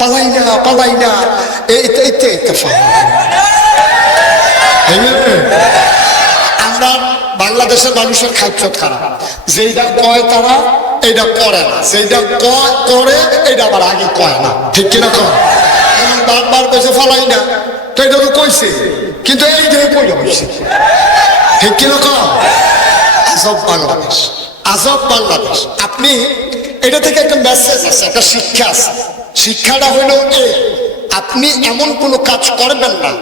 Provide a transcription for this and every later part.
পালাই না আমরা বাংলাদেশের মানুষের খাদ্যত খারাপ, যেটা কয় তারা এটা করে না, যেটা করে এটা আবার আগে কয় না, ঠিক কিনা কয়? বারবার কইছে ফালাই না, তো এটা তো কইছে, কিন্তু এই যে কই হইছে, ঠিক কিনা কয়? আজব বাংলাদেশ, আজব বাংলাদেশ। আপনি এটা থেকে একটা মেসেজ আছে, একটা শিক্ষা আছে। শিক্ষাটা হলো এই, আপনি এমন কোনো কাজ করবেন না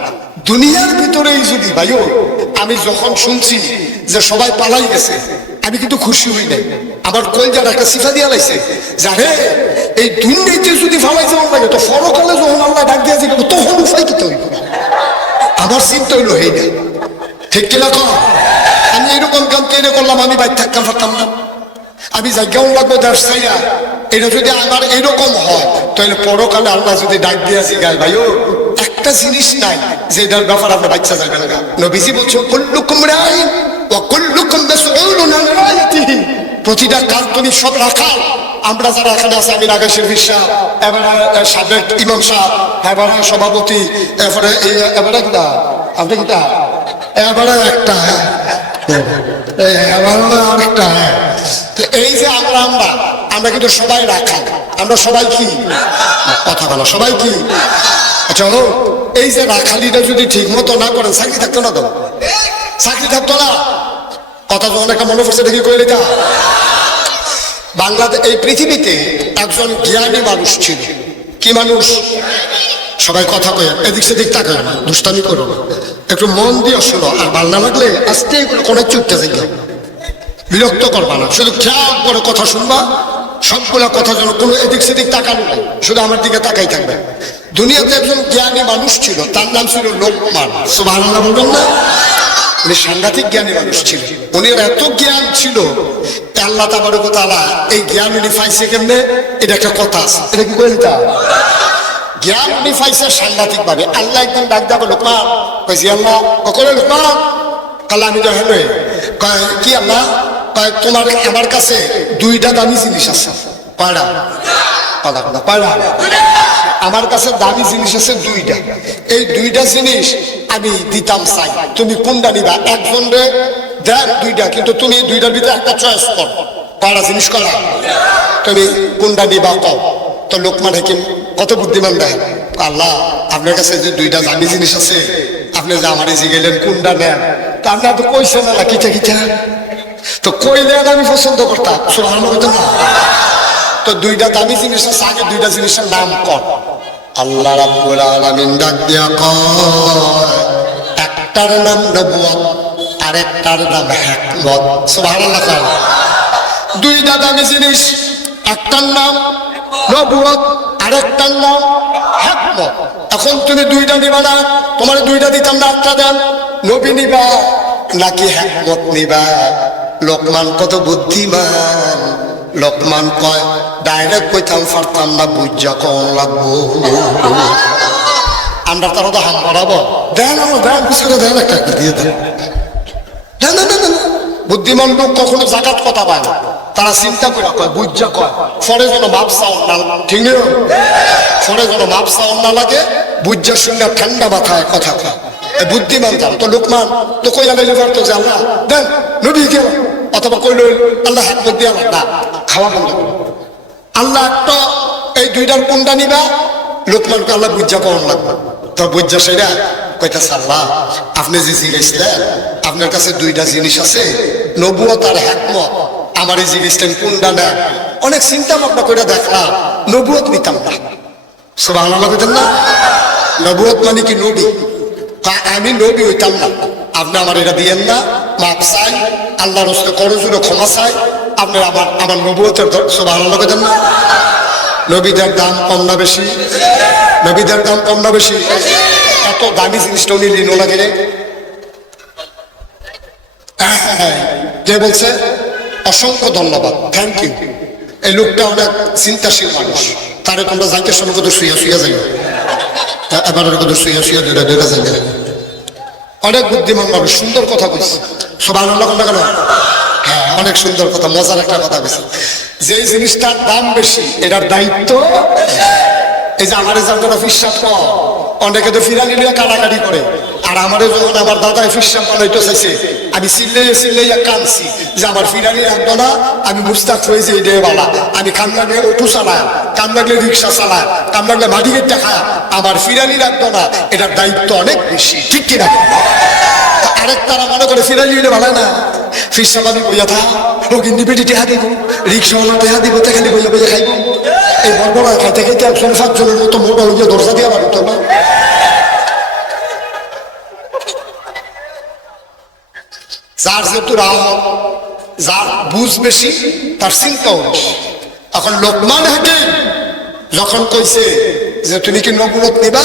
দুনিয়ার ভিতরেই যদি ভাইও। আমি যখন শুনছি যে সবাই পালাই গেছে, আমি কিন্তু খুশি হই নাই। আমার কলজার একটা সিফা দিয়া লাইছে, যারে এই দুনিয়াতে যদি ফালাই যাওয়ার লাগে তো পরকালে যখন আল্লাহ ডাক দিয়ে যাবে তখন উপায় কি হইব না। আমার চিন্তা হইলো এই না, ঠিক কিনা কম? আমি এরকম কাম তৈরি করলাম, আমি বাইর থাকতাম পারতাম না। আমি জায়গাও লাগবো দেশ চাইয়া, এটা যদি আমার এরকম হয় তাহলে পরকালে আল্লাহ যদি ডাক দিয়ে জিগায় ভাইও একটা জিনিস নাই যেটার ব্যাপার আপনি বাচ্চা যাবেন না। নবীজি বলছেন কুল্লুকুম রাইন ওয়া কুল্লুকুম মাসউলুন আন রাইয়াতিহি, প্রতিটা কাল্পনিক সব রাখাল। আমরা যারা এখানে আছি, আমি নাগা শরীফ সাহেব, এবারে সাবেক ইমাম সাহেব, এবারে সভাপতি, এবারে এবারে কিনা আপনি কিনা এবারে একটা আরেকটা। এই যে আমরা আমরা আমরা কিন্তু সবাই রাখাল, আমরা সবাই কি কথা বলো, সবাই কি? আচ্ছা এই যে রাখালিটা যদি ঠিক মতো না করেন চাকরি থাকতো না, তো চাকরি থাকতো না। কথা যখন একটা মনে পড়ছে দেখি কইলে তা বাংলাদেশ এই পৃথিবীতে একজন জ্ঞানী মানুষ ছিল। কি মানুষ? সবাই কথা কয়ে এদিক সেদিক তাকায় না, দুষ্টামি করো না, একটু মন দিয়ে শোনো। আর ভাল না লাগলে আস্তে করে কোনো চুপটা যাই, বিরক্ত করবা না, শুধু খেয়াল করে কথা শুনবা। সবগুলা কথা যেন কোনো এদিক সেদিক তাকানো নাই, শুধু আমার দিকে তাকাই থাকবে। দুনিয়াতে একজন জ্ঞানী মানুষ ছিল, তার নাম ছিল লোকমান। সুবহানাল্লাহ বলবেন না? উনি সাংঘাতিক জ্ঞানী মানুষ ছিল। উনি এত জ্ঞান ছিল, আল্লাহ তাবারক ওয়া তাআলা এই জ্ঞান উনি পাইছে কেমনে, এটা একটা কথা আছে, এটা কি বলেন তা? জ্ঞান উনি পাইছে সাংঘাতিক ভাবে। আল্লাহ একদিন ডাক দেবো লোকমান, কইছি আল্লাহ কখনো লোকমান কাল্লা আমি তো হেলো কি আল্লাহ, তোমার আমার কাছে দুইটা দামি জিনিস আছে। পাড়া পাড়া পাড়া আমার কাছে দামি জিনিস আছে দুইটা। এই দুইটা জিনিস আমি দিতাম চাই, তুমি কোনটা নিবা? একজন রে দেন দুইটা, কিন্তু তুমি দুইটার ভিতরে একটা চয়েস কর। পাড়া জিনিস করা, তুমি কোনটা নিবা কও। তো লোকমান হাকিম কত বুদ্ধিমান দেয়, আল্লাহ আপনার কাছে যে দুইটা দামি জিনিস আছে, আপনি যে আমার এসে গেলেন কোনটা নেন? তা আপনার তো কইছেন না কিটা কিটা, তো কইলেন আমি পছন্দ করতাম। সুবহানাল্লাহ। তো দুইটা দামি জিনিস আছে, আগে দুইটা জিনিসের নাম কর। আল্লাহ রাব্বুল আলামিন ডাক দিয়া কয়, একটার নাম নবুয়ত, আরেকটার নাম হিকমত। সুবহানাল্লাহ। দুইটা দামি জিনিস, একটার নাম নবুয়ত, আরেকটার নাম হিকমত। এখন তুমি দুইটা নিবা না, তোমার দুইটা দিতাম না, একটা দেন। নবী নিবা নাকি হিকমত নিবা? লোকমান কত বুদ্ধিমান। লোকমান কয় ডাইরেক্ট কইতাম পারতাম না, বুঝা কম লাগবো। আমরা তারা তো হাম মারাবো, দেন আমার দেন পিছনে দেন, একটা দিয়ে দেন। বুদ্ধিমান লোক কখনো জাগাত কথা পায় না, তারা চিন্তা করে কয়, বুঝা কয়, ফরে যেন মাপসা না, ঠিক নেই ফরে যেন মাপসা না লাগে, বুঝার সঙ্গে ঠান্ডা মাথায় কথা কয় বুদ্ধিমান যান। তো লোকমান তো কইলা গেলে পারতো যে আল্লাহ দেন, নবী কেউ, অথবা কইল আল্লাহ হাত দিয়ে আমার না খাওয়া বন্ধ করো। আল্লাহ একটা এই দুইটার কোনটা নিবা? লোকমানকে আল্লাহ বুঝা কখন লাগবে, তো বুঝা সেটা কইতাছে আল্লাহ আপনি যে জিজ্ঞেসলেন আপনার কাছে দুইটা জিনিস আছে, নবুয়ত আর হিকমত, আমার এই জিজ্ঞেসলেন কোনটা নেন। অনেক চিন্তা ভাবনা করে দেখলাম নবুয়ত নিতাম না। সুবহানাল্লাহ কইতেন না? নবুয়ত মানে কি নবী? আমি নবী হইতাম না, আপনি আমার এটা দিয়েন না, মাপ চাই, আল্লাহ রাসূল করজুরে ক্ষমা চাই, আপনি আমার নবুয়তের। সুবহানাল্লাহ কইতেন না? নবীদের দাম কম না বেশি? নবীদের দাম কম না বেশি? এত দামি জিনিসটা উনি লিনো লাগে রে। যে বলছে অসংখ্য ধন্যবাদ, থ্যাংক ইউ। এই লোকটা অনেক চিন্তাশীল মানুষ, তারে তোমরা যাইতে সময় কত শুয়ে শুয়ে যাই, এবার কত শুয়ে শুয়ে দুইটা দুইটা যাই। অনেক বুদ্ধিমান মানুষ, সুন্দর কথা বলছে। সুবহানাল্লাহ কোনটা কেন? হ্যাঁ অনেক সুন্দর কথা, মজার একটা কথা বলছে। যেই জিনিসটার দাম বেশি এটার দায়িত্ব এই যে আমার যারা ফিসাব কম, অনেকে তো ফিরানি নিয়ে কাটাকাটি করে। আর আমারও যখন আমার দাদায় ফিসাব বানাইতে চাইছে, আমি চিল্লাইয়া কাঁদছি যে আমার ফিরানি রাখতো না। আমি মুস্তাক হয়েছি এই ডে বালা, আমি কাম লাগলে অটো চালায়, কাম লাগলে রিক্সা চালায়, কাম লাগলে মাটি কেটে খায়, আমার ফিরানি রাখতো না। এটার দায়িত্ব অনেক বেশি, ঠিক কিনা? আরেক তারা মনে করে ফিরানি হইলে ভালো না, ফিসাব আমি বইয়া থাক, ও কিন্তু বেটি টেহা দিব, রিক্সাওয়ালা টেহা দিব, তেখালি বইয়া বইয়া খাইব। এই বড় খাইতে খাইতে একজন 5 জনের মতো মোটা হইয়া দরজা দিয়ে বাড়িত না। যার যেহেতু রাহ, যার বুঝ বেশি, তার চিন্তাও বেশি। এখন লোকমান হাকিম যখন কইছে যে তুমি কি নবুয়ত নেবা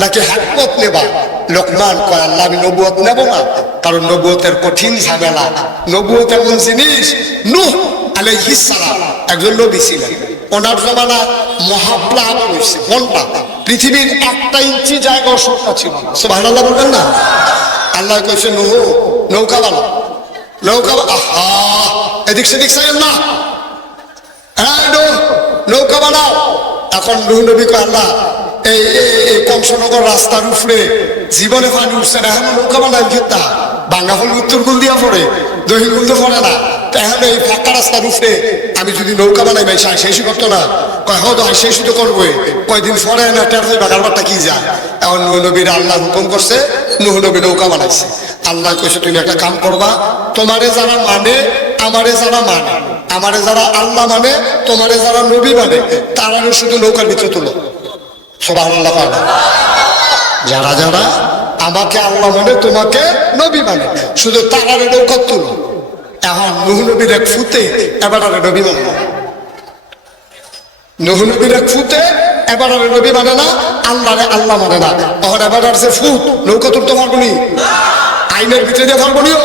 নাকি হিকমত নেবা, লোকমান কয় আল্লাহ আমি নবুয়ত নেব না, কারণ নবুয়তের কঠিন ঝামেলা। নবুয়ত এমন জিনিস, নূহ আলাইহিস সালাম একজন নবী ছিলেন, ওনার জমানা মহাপ্লাব হয়েছে, কোনটা পৃথিবীর 1 ইঞ্চি জায়গা অসংখ্য ছিল। সুবহানাল্লাহ বলবেন না? আল্লাহ কইছে নূহ নৌকা বানাও, নৌকা। আহা, এদিক সেদিক চাইেন না, নৌকা বানাও। এখন নূহ নবী কয় আল্লাহ এই কংসনগর রাস্তার উপরে জীবনে পানি উঠছে না, এখন নৌকা বানাই খেতা বাঙ্গা হল উত্তর গুল দিয়া পড়ে, দক্ষিণ গুল তো পড়ে না। এখন এই ফাঁকা রাস্তার উপরে আমি যদি নৌকা বানাই ভাই শেষই করতো না। কয় হো শেষই তো করবোই, কয়দিন পরে না টের হয়ে বাগার বারটা কি যায়। এখন নূহ নবীর আল্লাহ হুকুম করছে, নূহ নবী নৌকা বানাইছে। আল্লাহ কইছে তুমি একটা কাম করবা, তোমারে যারা মানে, আমারে যারা মানে, আমারে যারা আল্লাহ মানে, তোমারে যারা নবী মানে, তারা শুধু নৌকার ভিতরে তুলো। সুবহানাল্লাহ। যারা যারা আমাকে আল্লাহ মানে, তোমাকে নবী মানে, শুধু তারারে নৌকা তুলো। এখন নূহ নবীর এক ফুতে এবারে নবী মানে না, নূহ নবীর এক ফুতে এবারে নবী মানে না, আল্লাহরে আল্লাহ মানে না। তখন এবার যে ফুট নৌকা তুলতে পারবো নি, আইনের ভিতরে দিয়ে পারবো নিও,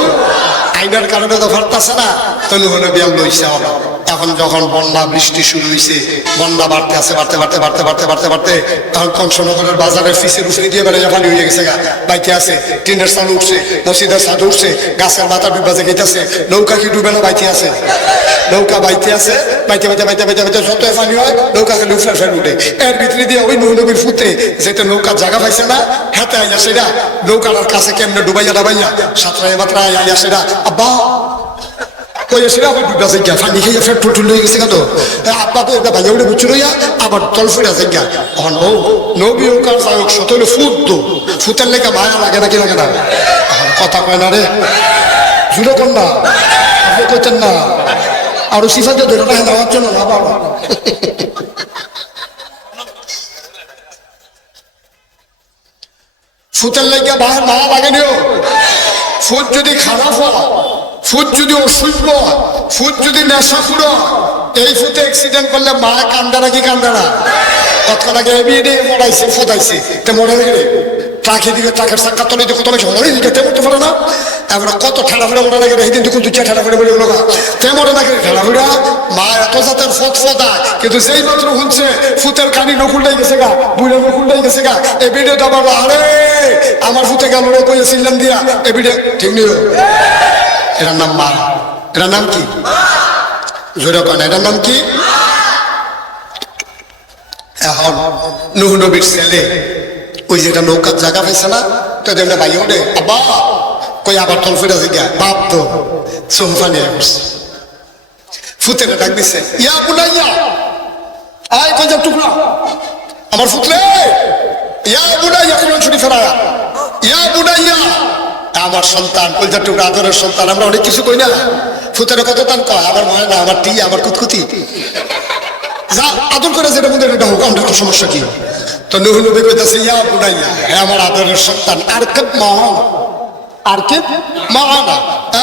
আইনের কারণে তো ফারতাছে না। তো নূহ নবী আল্লাহ ইচ্ছা হলো। এখন যখন বন্যা বৃষ্টি শুরু হয়েছে, বন্যা বাড়তে আছে, বাড়তে বাড়তে বাড়তে বাড়তে বাড়তে বাড়তে তখন কংসনগরের বাজারের ফিসের উফরে দিয়ে বেড়ে পানি হয়ে গেছে, বাইতে আছে, টিনের চাল উঠছে, মসজিদের ছাদ উঠছে, গাছের মাথা ডুবাজে গেতেছে, নৌকা কি ডুবে না বাইতে আছে, নৌকা বাইতে আছে, বাইতে বাইতে বাইতে বাইতে বাইতে যত পানি হয় নৌকা খালি উফরে ফের উঠে। এর ভিতরে দিয়ে ওই নূহ নবীর ফুতে যেটা নৌকার জায়গা পাইছে না, হাতে আইয়া সেটা নৌকার কাছে কেমনে ডুবাইয়া ডাবাইয়া সাঁতরাইয়া মাত্রায় আইয়া সেটা আব্বা আবার তল ফিরা যাইয়া নবী ওকার যাই শত হলে ফুতের লেখা মায়া লাগে নাকি লাগে না? কথা কয় না রে, জুড়ে কর না, আপনি কইতেন না আরো সিফাতে ধরে রাখেন আমার জন্য না বাবা। ফুতের লেখা বাহার মায়া লাগেনিও। ফুট যদি খারাপ হয়, ফুট যদি অসুস্থ, ফুট যদি নেশা খুঁড়ো, এই ফুটে অ্যাক্সিডেন্ট করলে মা কান্দা নাকি কান্দা না? কতক্ষণ আগে এবিএ মরাইছে, ফোদাইছে, তো মরে গেলে ট্রাকের দিকে, ট্রাকের চাক্কা তলে দিকে তোমাকে মরে দিকে তেমন পারে না। এবার কত ঠেলা ফেরা মনে লাগে, এই দিন দুই ঠেলা ফেরে বলে লোক তেমরে নাকি ঠেলা ফেরা। মা এত জাতের ফত ফদা, কিন্তু যেই মাত্র শুনছে ফুতের কানি নকুলটাই গেছে গা, বুড়ে নকুলটাই গেছে গা, এই ভিডিওটা আবার আরে আমার ফুটে গেল রে কইয়া চিনলাম দিয়া, এই ভিডিও ঠিক নেই। এটার নাম মা, এটার নাম কি? জোরে কয় না, এটার নাম কি? এখন নূহ নবীর ছেলে ওই যেটা নৌকার জায়গা পাইছে না, তো দেখলে ভাই ওঠে আব্বা কই আবার তল ফিরে জিগা বাপ তো সোফা নিয়ে বসছে। ফুতের ডাক দিছে, ইয়া বুলাইয়া আয় কই যা টুকরা আমার ফুতরে, ইয়া বুলাইয়া কোন ছুটি ফেরায়া, ইয়া বুলাইয়া আমার সন্তান, কলজার টুকরা আদরের সন্তান। আমরা অনেক কিছু কই না, ফুতের কত তান কয় আমার মনে না, আমার টি আমার কুতকুতি যা আদর করে যেটা মধ্যে এটা হোক, আমার সমস্যা কি? তো নূহ নবী কইতাছে ইয়া বুনাইয়া, হে আমার আদরের সন্তান, আর কে মহান, আর কে মহান,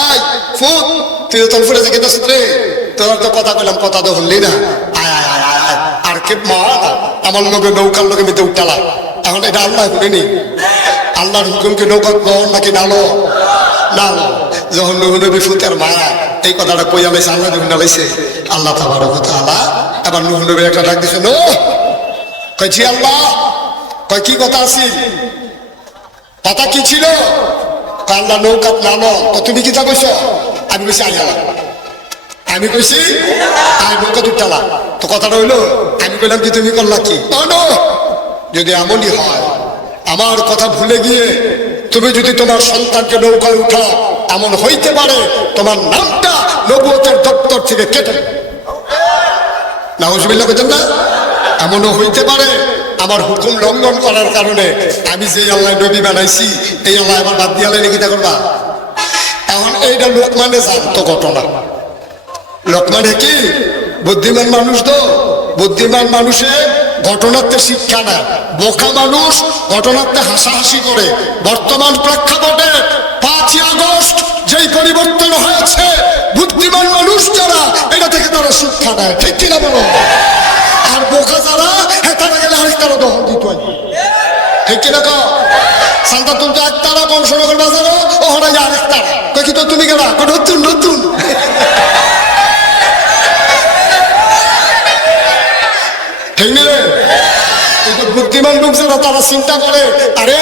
এই ফুত তুই তো ফুটে গেছিস রে, তোর তো কথা কইলাম, কথা তো শুনলি না, আয় আয় আয় আয়, আর কে মহান, আমার লোকে নৌকার লোকে মেতে উঠালা। এখন এটা আল্লাহ শুনেনি, আল্লাহর হুকুমকে নৌকা গ্রহণ নাকি নালো না? যখন নূহ নবী ফুতের মায়া এই কথাটা কই আলাইছে, আল্লাহ যখন আলাইছে, আল্লাহ তাবারক ওয়া তাআলা আবার নূহ নবী একটা ডাক দিছে, নো কই জি আল্লাহ, কই কি কথা আছিল, কথা কি ছিল? আল্লাহ নৌকাত নালো, তো তুমি কি তা কইছো? আমি কইছি আইয়ালা, আমি কইছি আয় নৌকা তুটালা, তো কথাটা হইলো আমি আমি বললাম কি তুমি করলা কি? যদি এমনই হয়, আমার কথা ভুলে গিয়ে তুমি যদি তোমার সন্তানকে নৌকায় উঠাও, এমন হইতে পারে তোমার নামটা নবুয়তের দপ্তর থেকে কেটে। নাউজুবিল্লাহ বলছেন না? এমনও হইতে পারে আমার হুকুম লঙ্ঘন করার কারণে আমি যে আল্লাহ নবী বানাইছি এই আল্লাহ আমার বাদ দিয়ে লিখিতা করবা। এখন এইটা লোকমানে জানতো ঘটনা। লোকমানে কি বুদ্ধিমান মানুষ, তো বুদ্ধিমান মানুষে ঘটনাতে শিক্ষা নেয়, বোকা মানুষ ঘটনাতে হাসাহাসি করে। বর্তমান প্রেক্ষাপটে 5ই আগস্ট যেই পরিবর্তন হয়েছে, বুদ্ধিমান মানুষ যারা এটা থেকে তারা শিক্ষা নেয়, ঠিক কিনা বলো? আর বোকা যারা তারা গেলে আরেকটারও দহন দিত, ঠিক কিনা? সান্তা তুমি তো একতারা বংশনগর বাজারও ও হঠাৎ আরেকতারা কি তো তুমি গেলা নতুন নতুন। ঠিক নেই? বুদ্ধিমান লোক যারা তারা চিন্তা করে, আরে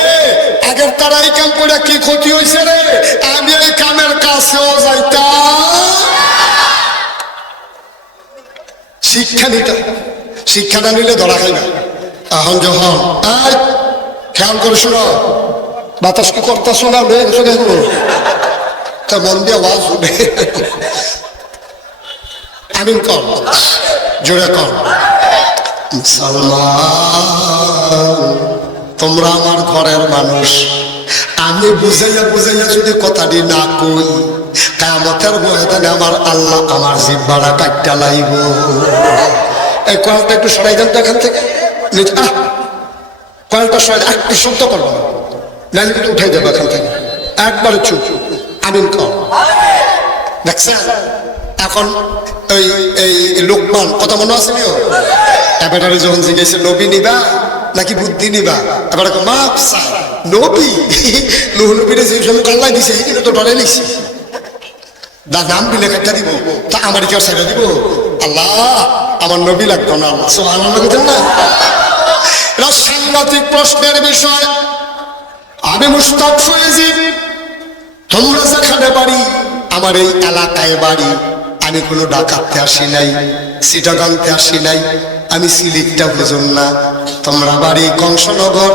আগের তারা এই কাম করে কি ক্ষতি হয়েছে রে, আমি এই কামের কাছেও যাইতাম। শিক্ষা নিতে, শিক্ষা না নিলে ধরা খাই না। এখন যখন খেয়াল করে শোনো, বাতাস কি করতে শোনা দেখো তা মন দিয়ে আওয়াজ শুনে আমিন কর, জোরে কর। মুসলমান তোমরা আমার ঘরের মানুষ, আমি বুঝাইয়া বুঝাইয়া যদি কথাটি না কই, কিয়ামতের ময়দানে আমার আল্লাহ আমার জিহ্বাটা কাটতে লাইব। এই কয়েকটা একটু সরাই দেন তো এখান থেকে, কয়েকটা সরাই, একটু শব্দ করবো না, লাইন উঠাই দেবো এখান থেকে একবারে চুপ। আমিন কর। দেখছেন এখন ওই এই লোকমান কথা মনে আছে নিও, এবারে যখন জিজ্ঞেস নবী নিবা নাকি বুদ্ধি নিবা, এবার মাপসা নবী নুহ নবীরে যে সময় কাল্লাই দিছে এটা তো ডরে নিছি, নাম দিলে কাটা দিব, তা আমার কি আর সাইডা দিব? আল্লাহ আমার নবী লাগতো না, সুবহানাল্লাহ বলতেন না? এটা সাংঘাতিক প্রশ্নের বিষয়। আমি মুশতাক ফয়েজী, তোমরা যেখানে বাড়ি, আমার এই এলাকায় বাড়ি, আমি কোনো ডাকাতে আসি নাই, চিটাগাংতে আসি নাই, আমি সিলেটটা বুঝুন না। তোমরা বাড়ি কংসনগর,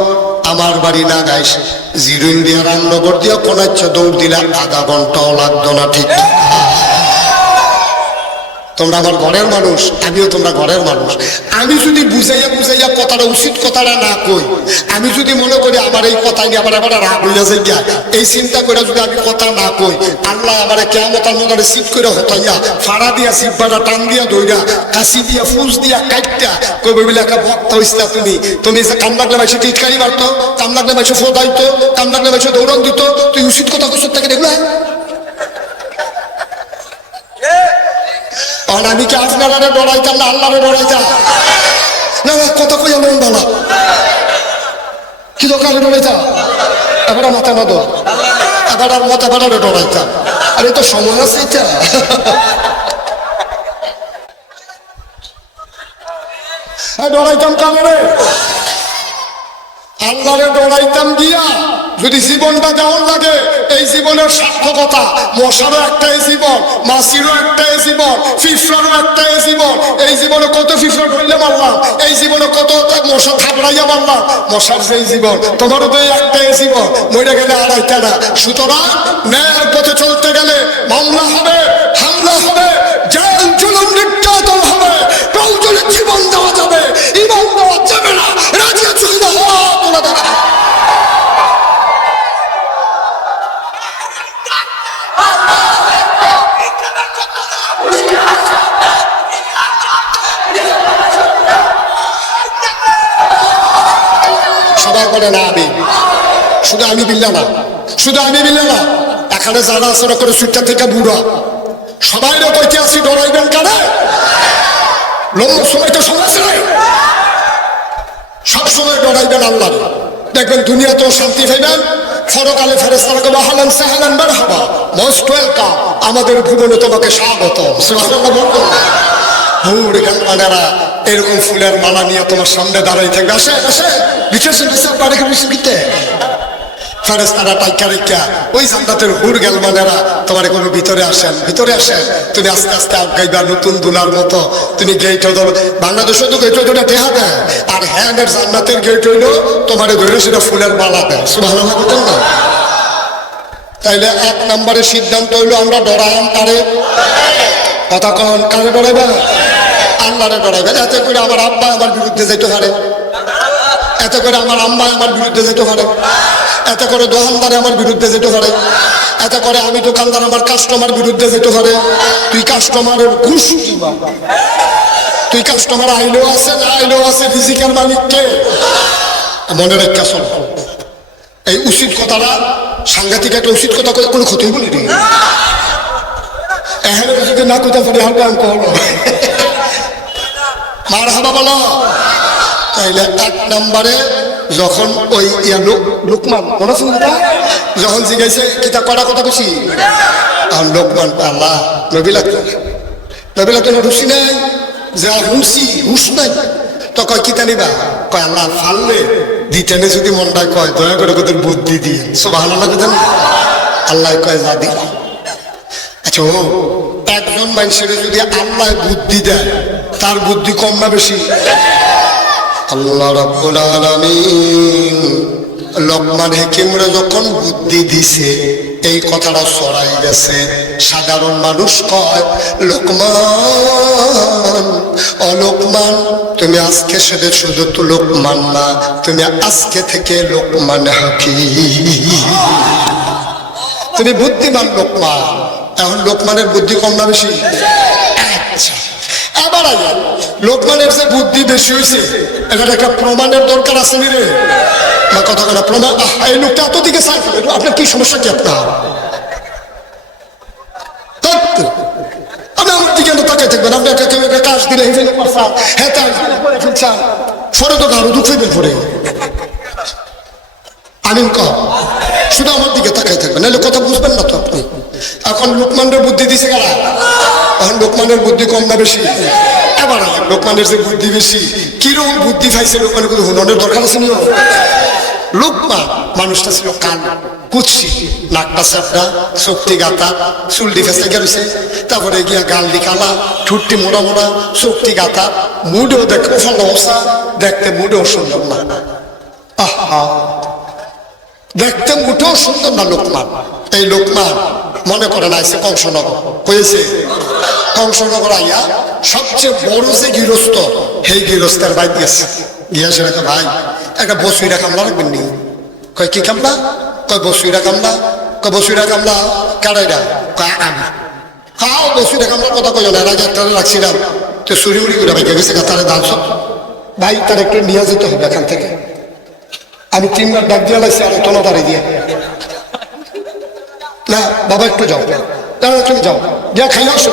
আমার বাড়ি নাগাইশ, জিরো ইন্ডিয়া রামনগর দিয়ে কোনাচ্ছ দৌড় দিলে আধা ঘন্টাও লাগতো না, ঠিক? তোমরা আমার ঘরের মানুষ, আমিও তোমরা ঘরের মানুষ। আমি যদি বুঝাইয়া বুঝাইয়া কথাটা উচিত কথাটা না কই, আমি যদি মনে করি আমার এই কথা নিয়ে আবার আবার রাগ হইয়া যায় গিয়া, এই চিন্তা করে যদি আমি কথা না কই, আল্লাহ আমার কিয়ামতের মধ্যে সিট করে হতাইয়া ফাড়া দিয়া সিব্বাটা টান দিয়া ধইরা কাশি দিয়া ফুস দিয়া কাটটা কইবে বলে একটা ভক্ত হইছিলা তুমি, তুমি যে কাম লাগলে মাইসে টিটকারি মারতো, কাম লাগলে মাইসে ফোদাইতো, কাম লাগলে মাইসে দৌড়ান দিত, তুই উচিত কথা কইছ থেকে দেখলা। আর আমি কি আপনারা ডরাইতাম না আল্লাহরে ডরাইতাম? না কথা কই এমন বলা কি দোকানে ডরাইতাম? এবার মাথা না দো, এবার আর মাথা বাড়ারে ডরাইতাম। আরে তো সময় আছে এটা। ডরাইতাম কামড়ে আল্লাহরে ডরাইতাম গিয়া যদি জীবনটা যেমন লাগে, এই জীবনের সার্থকতা। মশারও একটাই জীবন, মাছিরও একটাই জীবন, ফিফরারও একটাই জীবন। এই জীবনে কত ফিফরা ধরলে মারলাম, এই জীবনে কত মশা থাপড়াইয়া মারলাম, মশার যেই জীবন, তোমারও তো একটাই জীবন, মরে গেলে আর আইতা না। সুতরাং ন্যায়ের পথে চলতে গেলে মামলা হবে, হামলা হবে, জেল জুলুম নির্যাতন হবে, প্রয়োজনে জীবন দেওয়া যাবে, ইমান দেওয়া যাবে না। রাজি আছো না? তোলা দেখা সবাই বলে না আমি, শুধু আমি বিল্লা না, শুধু আমি বিল্লা না, এখানে যারা আচরণ করে সুইটার থেকে বুড়া সবাই কইতে আসি ডরাইবেন কানে লম্বা সময় তো সমাজ নাই, সবসময় ডরাইবেন আল্লাহ। দেখবেন দুনিয়াতেও শান্তি পাইবেন, পরকালে ফেরেশতারা বাহালান সাহালান মারহাবা, মোস্ট ওয়েলকাম, আমাদের ভুবনে তোমাকে স্বাগত। সুবহানাল্লাহ বলতো বুড়ি গানমানেরা এরকম ফুলের মালা নিয়ে তোমার সামনে দাঁড়াই থাকবে, আসে আসে বিশেষ বাড়ি বিশ্বকিতে ফেরেশতারা টাইকা রেখা ওই জান্নাতের হুর গেলমানেরা তোমার কোনো ভিতরে আসেন, ভিতরে আসেন। তুমি আস্তে আস্তে আগাইবা নতুন দুলার মতো। তুমি গেট ধরো, বাংলাদেশে তো গেট ধরে টেহা দেয়, আর হ্যান্ডের জান্নাতের গেট হইলো তোমার ধরে সেটা ফুলের মালা দেয়। সুবহানাল্লাহ বলেন না? তাইলে 1 নম্বরের সিদ্ধান্ত হইলো আমরা ডরাইম কারে? কথা কন, কারে ডরাইবা? আল্লাহরে ডরাইবেন। এতে করে আমার আব্বা আমার বিরুদ্ধে যেতে পারে, এতে করে আমার আম্মা আমার বিরুদ্ধে যেতে পারে, এতে করে দোকানদারে আমার বিরুদ্ধে যেতে পারে, এতে করে আমি দোকানদার আমার কাস্টমার বিরুদ্ধে যেতে পারে। তুই কাস্টমারের ঘুষ দিবা, তুই কাস্টমার আইলেও আছে না আইলেও আছে, রিজিকের মালিককে মনে রেখা চল। এই উচিত কথাটা সাংঘাতিক একটা উচিত কথা, কোনো ক্ষতি বলি নি এখানে যদি না কোথাও পারি হালকা অঙ্ক হলো মার হাবা বলো। তাইলে 1 নম্বরে যখন ওই লোকমান মনে আছে না, যখন জিজ্ঞাসা কিতা করা কথা বেশি, আর লোকমান আল্লাহ নবী লাগতো, নবী লাগতো না, রুচি নাই, যা হুঁসি হুস নাই। তো কয় কিতা নিবা? কয় আল্লাহ ফাললে দিতেনে যদি মনটা কয় দয়া করে তোদের বুদ্ধি দিয়ে সব ভালো লাগে দেন। আল্লাহ কয় যা দিলাম। আচ্ছা, ও একজন মানুষের যদি আল্লাহ বুদ্ধি দেয় তার বুদ্ধি কম না বেশি? আল্লাহ রাব্বুল আলামিন লোকমান হাকিমরে যখন বুদ্ধি দিছে এই কথাটা ছড়াই গেছে। সাধারণ মানুষ কয় লোকমান, ও লোকমান তুমি আজকে শুধু তো লোকমান না, তুমি আজকে থেকে লোকমান হাকিম, তুমি বুদ্ধিমান লোকমান। এখন লোকমানের বুদ্ধি কম না বেশি? আচ্ছা, আবার আগে লোকমানের যে বুদ্ধি বেশি হয়েছে এটার একটা প্রমাণের দরকার আছে নি রে? না কথা বলা প্রমাণ। এই লোকটা এত দিকে চাই, আপনার কি সমস্যা কি? আপনার আপনি আমার দিকে তাকাই থাকবেন। আপনি একটা কাজ দিলে হ্যাঁ তাই ফেলছেন সরে তো আরো দুঃখ পড়ে আমিন কম, শুধু আমার দিকে তাকাই থাকবেন, নাহলে কথা বুঝবেন না তো আপনি। এখন লোকমানের বুদ্ধি দিছে গেলা, এখন লোকমানের বুদ্ধি কম না বেশি? এবার লোকমানের যে বুদ্ধি বেশি, কিরকম বুদ্ধি পাইছে লোকমানের? কিন্তু হুননের দরকার আছে না? লোকমান মানুষটা ছিল কান কুৎসি, নাকটা চাপড়া, চোখটি গাতা, চুলটি ফেসে গেছে, তারপরে গিয়া গাল দি কালা, ঠুটটি মোড়া মোড়া, চোখটি গাতা, মুডেও দেখতে ফলসা, দেখতে মুডেও সুন্দর না। আহা, দেখতে মুঠেও সুন্দর না লোকমান। এই লোকমান মনে করেন আইসে কংসনগর, হয়েছে কংসনগর আইয়া সবচেয়ে বড় যে গৃহস্থ, সেই গৃহস্থের বাইক গেছে, গিয়া সে রেখে ভাই একটা বসুইরা কামলা রাখবেন নি? কয় কি কামলা? কয় বসুইরা কামলা। কয় বসুইরা কামলা কারাইরা? কয় আমি। হাও বসুইরা কামলার কথা কই না, আগে একটা রাখছিলাম তো চুরি উড়ি করে বাইকে গেছে, তারে দাম সব ভাই তার একটু নিয়ে যেতে হবে এখান থেকে। আমি 3বার ডাক দিয়ে লাগছি আর তোলা দাঁড়িয়ে দিয়ে, না বাবা একটু যাও, না তুমি যাও, গিয়া খাইয়া আসো,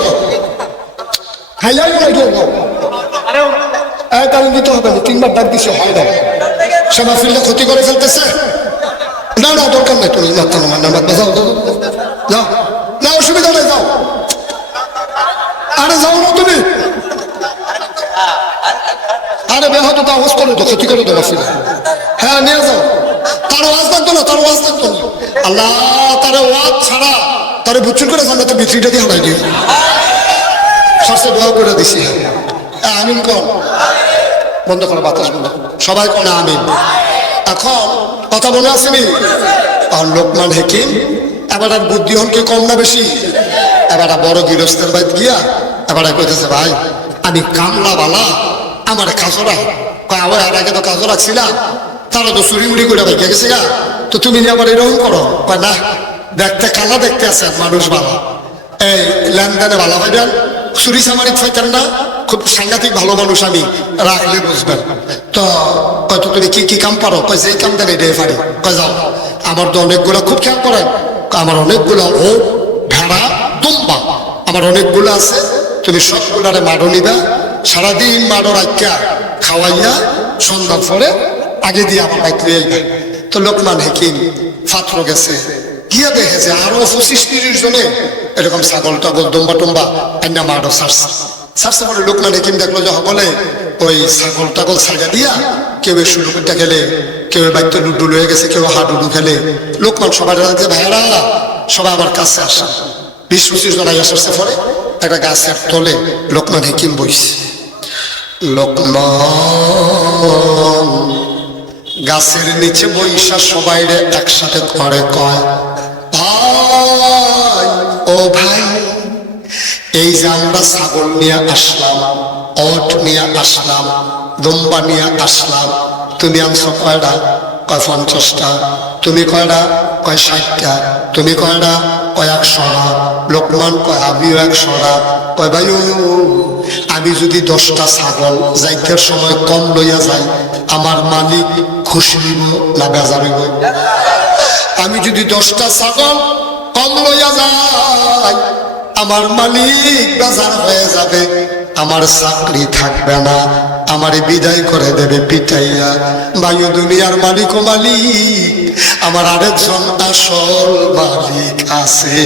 খাইয়াই না গিয়ে যাও, তাহলে নিতে হবে না। 3বার ডাক দিছে, হয় না, সেবা ফিরলে ক্ষতি করে ফেলতেছে। না না দরকার নাই, তুমি মাত্র যাও যাও, না অসুবিধা নেই, যাও। আরে যাও না তুমি, আরে বে হয়তো আওয়াজ করে তো ক্ষতি করে দেওয়া ছিল। হ্যাঁ নিয়ে যাও, তার ওয়াজ থাকতো না, তার ওয়াজ থাকতো না। আল্লাহ তার ওয়াজ ছাড়া তারে বুচুর করে জানতে বিক্রিটা দিয়ে হারাই দিও, সরষে দোয়া করে দিছি। আমিন কম, বন্ধ করো বাতাস বন্ধ, সবাই কোনে আমিন। এখন কথা মনে আসেনি? আর লোকমান হাকিম এবার আর বুদ্ধি হন কি কম না বেশি? এবার বড় গৃহস্থের বাইত গিয়া এবার কইতেছে ভাই আমি কামলা বালা, আমার কাজরা কয় আমার আর আগে তো কাজ রাখছিলাম, তারা তো চুরি মুড়ি করে বাইকে গেছে গা, তো তুমি আবার এরকম করো? কয় না, দেখতে কালা দেখতে আছেন, মানুষ ভালো, এই লেনদেনে ভালো হইবেন, চুরি সামারি ফাইতেন না, খুব সাংঘাতিক ভালো মানুষ, আমি রাখলে বুঝবেন। তো কয় তো তুমি কি কি কাম পারো? কয় যে কাম দেন এটাই পারি। কয় যাও, আমার তো অনেকগুলো, খুব খেয়াল করেন, আমার অনেকগুলো ও ভেড়া দুম্বা আমার অনেকগুলো আছে, তুমি সবগুলারে মাড়ো নিবা, সারাদিন মাড়ো রাখা খাওয়াইয়া সন্ধ্যার পরে আগে দিয়ে আমার বাইক নিয়ে আইবে। তো লোকমান হাকিম ফাত্র গেছে, গিয়া দেখেছে আরো 25-30 জনে এরকম ছাগল টাগল দুম্বা টুম্বা আইনা মাড়ো ছাড়ছে। ছাড়ছে পরে লোকমান হাকিম দেখলো যে বলে ওই ছাগল টাগল ছাগা দিয়া কেউ শুলুকুটা খেলে, কেউ বাইতে লুডু লয়ে গেছে, কেউ হাডুডু খেলে। লোকমান সবাই যে ভাইরা সবাই আমার কাছে আসা 20-25 জন আসার পরে একটা গাছের তলে লোকমান হাকিম বইছে। লোকমান গাছের নিচে বইসা সবাই একসাথে করে কয়, ভাই ও ভাই, এই যে আমরা ছাগল নিয়ে আসলাম, ওট নিয়ে আসলাম, দুম্বা নিয়ে আসলাম, তুমি আনছো কয়টা? কয় 50টা। তুমি কয়টা? কয় 60টা। তুমি কয়টা? কয় 100টা। লোকমান কয় আমিও 100টা। কয় ভাই আমি যদি 10টা ছাগল যাইতের সময় কম লইয়া যাই, আমার মালিক খুশি হইব না বেজার হইব? আমি যদি 10টা ছাগল কম লইয়া যাই, আমার মালিক বেজার হয়ে যাবে, আমার চাকরি থাকবে না, আমারে বিদায় করে দেবে পিটাইয়া। বায়ু দুনিয়ার মালিক ও মালিক, আমার আরেকজন আসল মালিক আছে।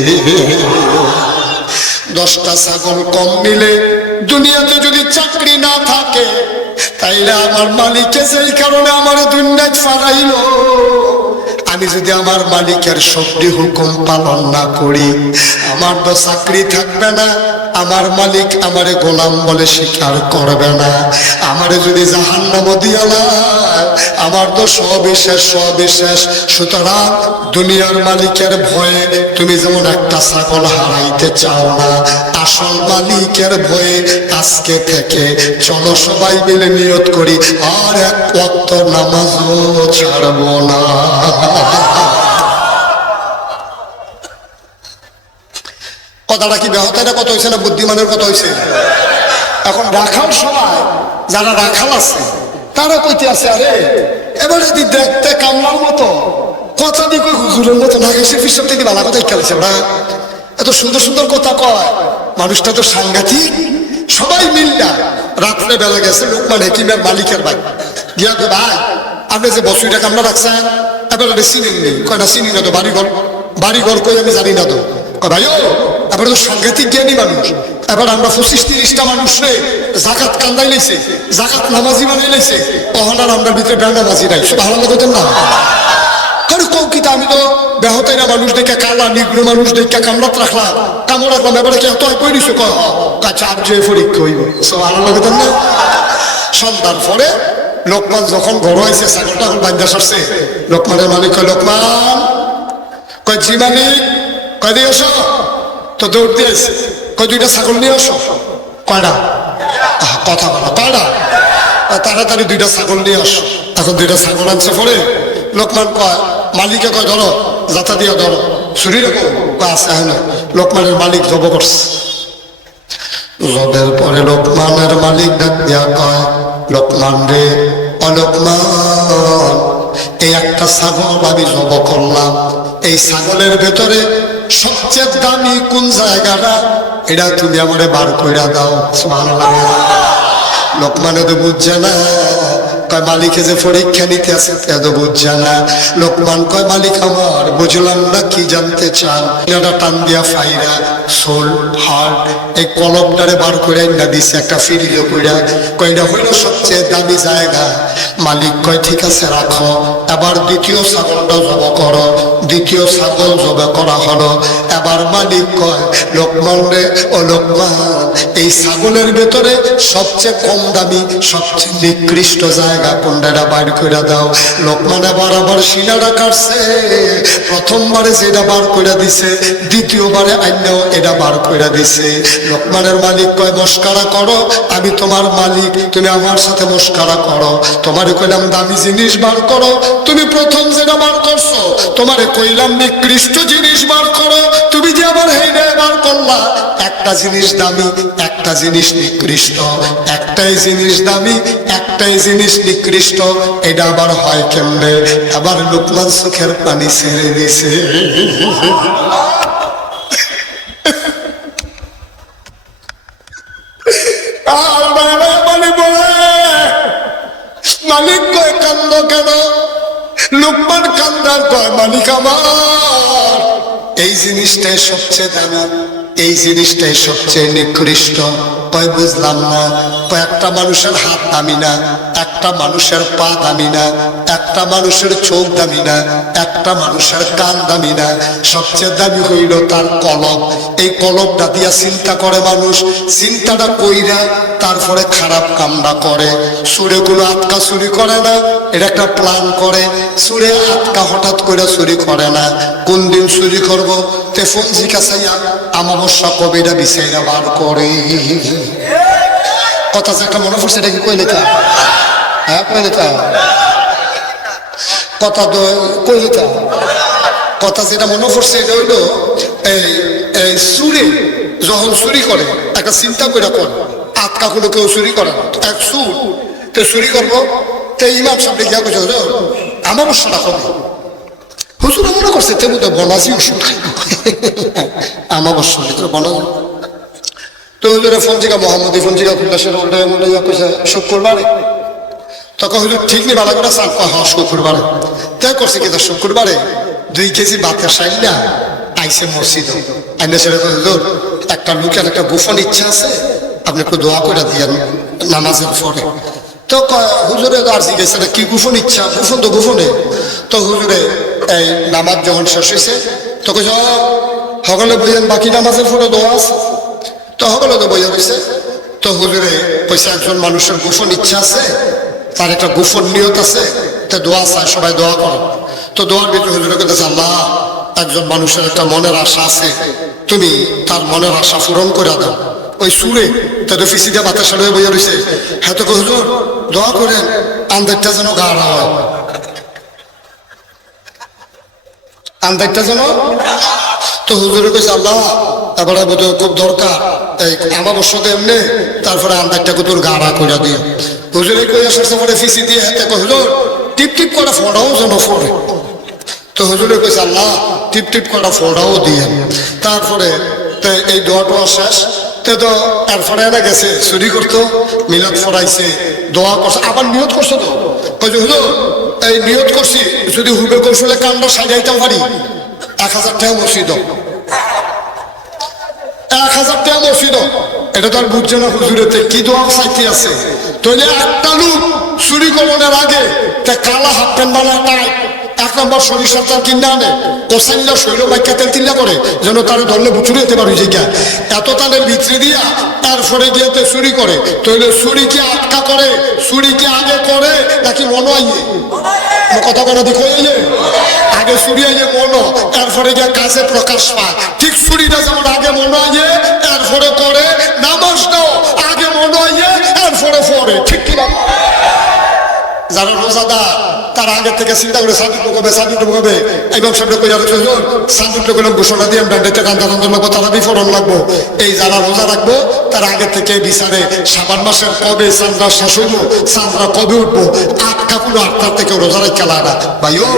10টা ছাগল কম নিলে দুনিয়াতে যদি চাকরি না থাকে, তাইলে আমার মালিকে যেই কারণে আমার দুনিয়ায় ফারাইল, আমি যদি আমার মালিকের সবটি হুকুম পালন না করি, আমার তো চাকরি থাকবে না, আমার মালিক আমারে গোলাম বলে স্বীকার করবে না, আমারে যদি জাহান্নাম দিয়া দেয়, আমার তো সবিশেষ সবিশেষ। সুতরাং দুনিয়ার মালিকের ভয়ে তুমি যেমন একটা ছাগল হারাইতে চাও না, আসল মালিকের ভয়ে আজকে থেকে চলো সবাই মিলে নিয়ত করি আর এক ওয়াক্ত নামাজও ছাড়বো না। কথাটা কি বেহতাটা কত হয়েছে না বুদ্ধিমানের কথা হয়েছে? এখন রাখাল সবাই যারা রাখাল আছে তারা কইতে আছে, আরে এবার যদি দেখতে কামলার মতো কথা দিয়ে কই হুজুরের মতো না গেছে ফিসব থেকে ভালো কথা খেলেছে, ওরা এত সুন্দর সুন্দর কথা কয়, মানুষটা তো সাংঘাতিক। সবাই মিল্লা রাত্রে বেলা গেছে লোকমান হাকিমের মালিকের ভাই গিয়া কে ভাই আপনি যে বছরটা কামলা রাখছেন এবার চিনেন নেই? কয় না চিনি না তো, বাড়িঘর কই আমি জানি না তো। ভাই ও এবার তো সাংঘাতিক জ্ঞানী মানুষ, এবার আমরা 25-30টা মানুষ রে জাকাত কান্দাই লাইছে, জাকাত নামাজি বানাই লাইছে, অহনার আমরা ভিতরে বেনামাজি নাই, সব ভালো লাগতেন না? আরে কৌকিতা আমি তো বেহতাইরা মানুষ দেখে কালা নিগ্র মানুষ দেখে কামড়াত রাখলাম, কামড় রাখলাম, এবারে কে এত কই দিছো? কাছে আর যে পরীক্ষা হইব, সব ভালো লাগতেন না? সন্ধ্যার পরে লোকমান যখন ঘর হয়েছে, ছাগলটা এখন বান্ধা সারছে, লোকমানের মালিক কয়, লোকমান কয় জি মালিক। কয় দিয়ে আসো তো, দৌড় দিয়ে আসে, কয় 2টা ছাগল নিয়ে আসো। কয়টা? কথা বলা কয়টা? তাড়াতাড়ি 2টা ছাগল নিয়ে আসো। এখন 2টা ছাগল আনছে পরে লোকমান কয়, মালিকে কয় ধরো, যাতা দিয়া ধরো, ছুরি রেখো। আছে হয় না? লোকমানের মালিক জব করছে। জবের পরে লোকমানের মালিক ডাক দিয়া কয়, লোকমান রে, অলোকমান, এই একটা ছাগল আমি জব করলাম, এই ছাগলের ভেতরে সবচেয়ে দামি কোন জায়গাটা, এটা তুমি আমারে বার কইরা দাও। সুবহানাল্লাহ। লোকমানে তো বুঝছে না, কয় মালিকে যে পরীক্ষা নিতে আছে এত বুঝছে না। লোকমান কয়, মালিক আমার বুঝলাম না কি জানতে চান? এটা টান দিয়া ফাইরা সোল হার্ট এই কলমটারে বার করে না দিছে একটা ফিরিয়ে কইরা, কয়টা হইল সবচেয়ে দামি জায়গা। মালিক কয় ঠিক আছে রাখো, এবার দ্বিতীয় ছাগলটা জব করো। দ্বিতীয় ছাগল জবে করা হলো। এবার মালিক কয়, লোকমান রে, ও লোকমান, এই ছাগলের ভেতরে সবচেয়ে কম দামি সবচেয়ে নিকৃষ্ট জায়গা কোনটা বার করে দাও। লোকমান আবার শিলাটা কাটছে, প্রথমবারে যেটা বার করে দিছে, দ্বিতীয়বারে আইনাও এটা বার করে দিছে। লোকমানের মালিক কয়, মস্কারা করো, আমি তোমার মালিক, তুমি আমার সাথে মস্কারা করো। তোমারে কইলাম দামি জিনিস বার করো, তুমি প্রথম যেটা বার করছো। তোমারে কইলাম নিকৃষ্ট জিনিস বার করো, তুমি যে আবার হেইডা বার করলা। একটা জিনিস দামি, একটা জিনিস নিকৃষ্ট, একটাই জিনিস দামি, একটাই জিনিস নিকৃষ্ট, এটা আবার হয় কেমনে? আবার লোকমান চোখের পানি ছেড়ে দিছে। আর মালিক বলে, মালিক কয় কান্দ কেন? লোকমান কান্দার কয়, মালিক আমার এই জিনিসটাই সবচেয়ে দামি, এই জিনিসটাই সবচেয়ে নিকৃষ্ট, কয় বুঝলাম না। কয় একটা মানুষের হাত দামি না, একটা মানুষের পা দামি না, একটা মানুষের চোখ দামি না, একটা মানুষের কান দামি না, সবচেয়ে দামি হইল তার কলম। এই কলমটা দিয়া চিন্তা করে মানুষ, চিন্তাটা কইরা তারপরে খারাপ কামটা করে। সুরে কোনো আটকা চুরি করে না, এটা একটা প্ল্যান করে। সুরে আটকা হঠাৎ করে চুরি করে না, কোন দিন চুরি করবো তে ফোন জিজ্ঞাসাইয়া আমাবস্যা কবিরা বিচাইরা বার করে। কথা যে একটা মনে পড়ছে, এটা কি কইলে তা? হ্যাঁ কইলে তা কথা তো কইলে তা কথা যেটা মনে পড়ছে এটা হইলো এই চুরে যখন চুরি করে একটা চিন্তা করে করে আটকা কোনো কেউ চুরি করে না, এক সুর তো চুরি করবো। তো ইমাম সামনে গিয়া কইছে আমাবস্যাটা কবে? হুজুর মনে করছে তেমন বনাজি ওষুধ খাইব আমাবস্যা বনাজি। তো হুজুরে ফঞ্জিকা মোহাম্মদ ফঞ্জিকা খুল্লাসের মনে কইছে শুক্রবারে। তখন হুজুর ঠিক নি ভালো করে চান, হ্যাঁ শুক্রবারে। তাই করছে কি শুক্রবারে 2 কেজি বাতের সাইডা আইসে মসজিদ আইনে সেটা হুজুর একটা লোকের একটা গোপন ইচ্ছা আছে, আপনি একটু দোয়া করে দিয়েন নামাজের পরে। তো হুজুরে আর জিজ্ঞেস কি গোপন ইচ্ছা? গোপন তো গোপনে। তো হুজুরে এই নামাজ যখন শেষ হয়েছে তো কইছে সকলে বইয়েন বাকি নামাজের পরে দোয়া আছে। তো সকলে তো বইয়া রয়েছে। তো হুজুরে কইছে একজন মানুষের গোপন ইচ্ছা আছে, তার একটা গোপন নিয়ত আছে, তা দোয়া চায়, সবাই দোয়া করে। তো দোয়ার ভিতরে হুজুরে কইতেছে আল্লাহ একজন মানুষের একটা মনের আশা আছে, তুমি তার মনের আশা পূরণ করে দাও। ওই সুরে তাদের ফিসিটা বাতাসা হয়ে বইয়া রয়েছে। হ্যাঁ তো হুজুর দোয়া করেন আন্দাজটা যেন গাঢ় হয়, আন্দাজটা যেন। তো হুজুরে কইছে আল্লাহ তারপরে খুব দরকার এই আমাবস্যাতে এমনি, তারপরে আন্দাজটা তোর গাঢ়া করে দিও। হুজুরে কই আসার পরে ফিসি দিয়ে হাতে হুজুর টিপ টিপ করে ফোড়াও যেন ফোড়ে। তো হুজুরে কইছে আল্লাহ টিপ টিপ করে ফোড়াও দিয়ে। তারপরে এই দোয়াটা শেষ। তো তারপরে এনে গেছে চুরি করতো, মিলাদ ফোড়াইছে, দোয়া করছে, আবার নিয়ত করছে। তো কইছে হুজুর এই নিয়ত করছি যদি হুবে কৌশলে কান্ড সাজাইতে পারি 1000 টাকা মসজিদ, 1000 টাকা মসজিদ। এটা তো আর বুঝছে না হুজুরেতে কি দোয়া চাইতে আছে। তাহলে একটা লোক চুরি করবার আগে কালা হাফ প্যান্ট বানায় তাই 1 নম্বর সরিষার তেল কিনে আনে, কোসাইল্লা শৈল বাইকা তেল কিনা করে যেন তারা ধরলে বুচুরে যেতে পারে জায়গা এত তাদের ভিতরে দিয়া তারপরে গিয়ে চুরি করে। তাহলে চুরিকে আটকা করে, চুরিকে আগে করে নাকি মনো আইয়ে? কথা কথা দেখো আগে চুরি আইয়ে মনো, তারপরে গিয়ে কাজে প্রকাশ পায়। ঠিক চুরিটা যেমন আগে মনো আইয়ে এরপরে করে, নামাজটাও আগে মনো আইয়ে এরপরে পড়ে, ঠিক কিনা? যারা রোজাদার তারা আগে থেকে চিন্তা করে সাদুক ঢুকাবে, সাদুক ঢুকাবে। এবং সামনে কই যাচ্ছে সাদুক ঢুকালাম ঘোষণা দিয়ে ডান্ডেতে কান্দাকান্দ লাগবো, তারা বিফোরণ লাগবো। এই যারা রোজা রাখবো তারা আগে থেকে বিচারে সাবান মাসের কবে চান্দ্রা শেষ হইব, চান্দ্রা কবে উঠবো, আটকা পুরো 8টার থেকে রোজা রাখা লাগা ভাই। ও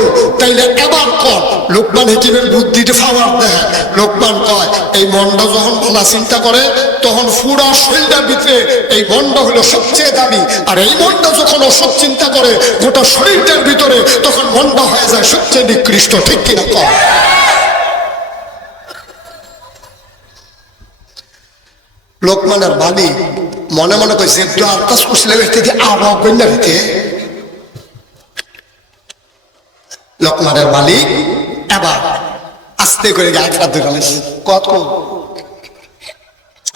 তাইলে এবার কর লোকমান হাকিমের বুদ্ধিতে ফাওয়ার দেয়। লোকমান কয় এই মনটা যখন ভালো চিন্তা করে তখন পুরা শরীরটার ভিতরে এই মনটা হলো সবচেয়ে দামি। আর এই মনটা যখন অসৎ চিন্তা করে গোটা শরীরটার ভিতরে তখন মনটা হয়ে যায় সবচেয়ে নিকৃষ্ট, ঠিক কিনা? কম লোকমানের বাণী মনে মনে কইছে একটু আত্মাস করছিলাম এর থেকে আবহাওয়া কন্যা রেখে। লোকমানের মালিক এবার আস্তে করে আটরা ধরে কত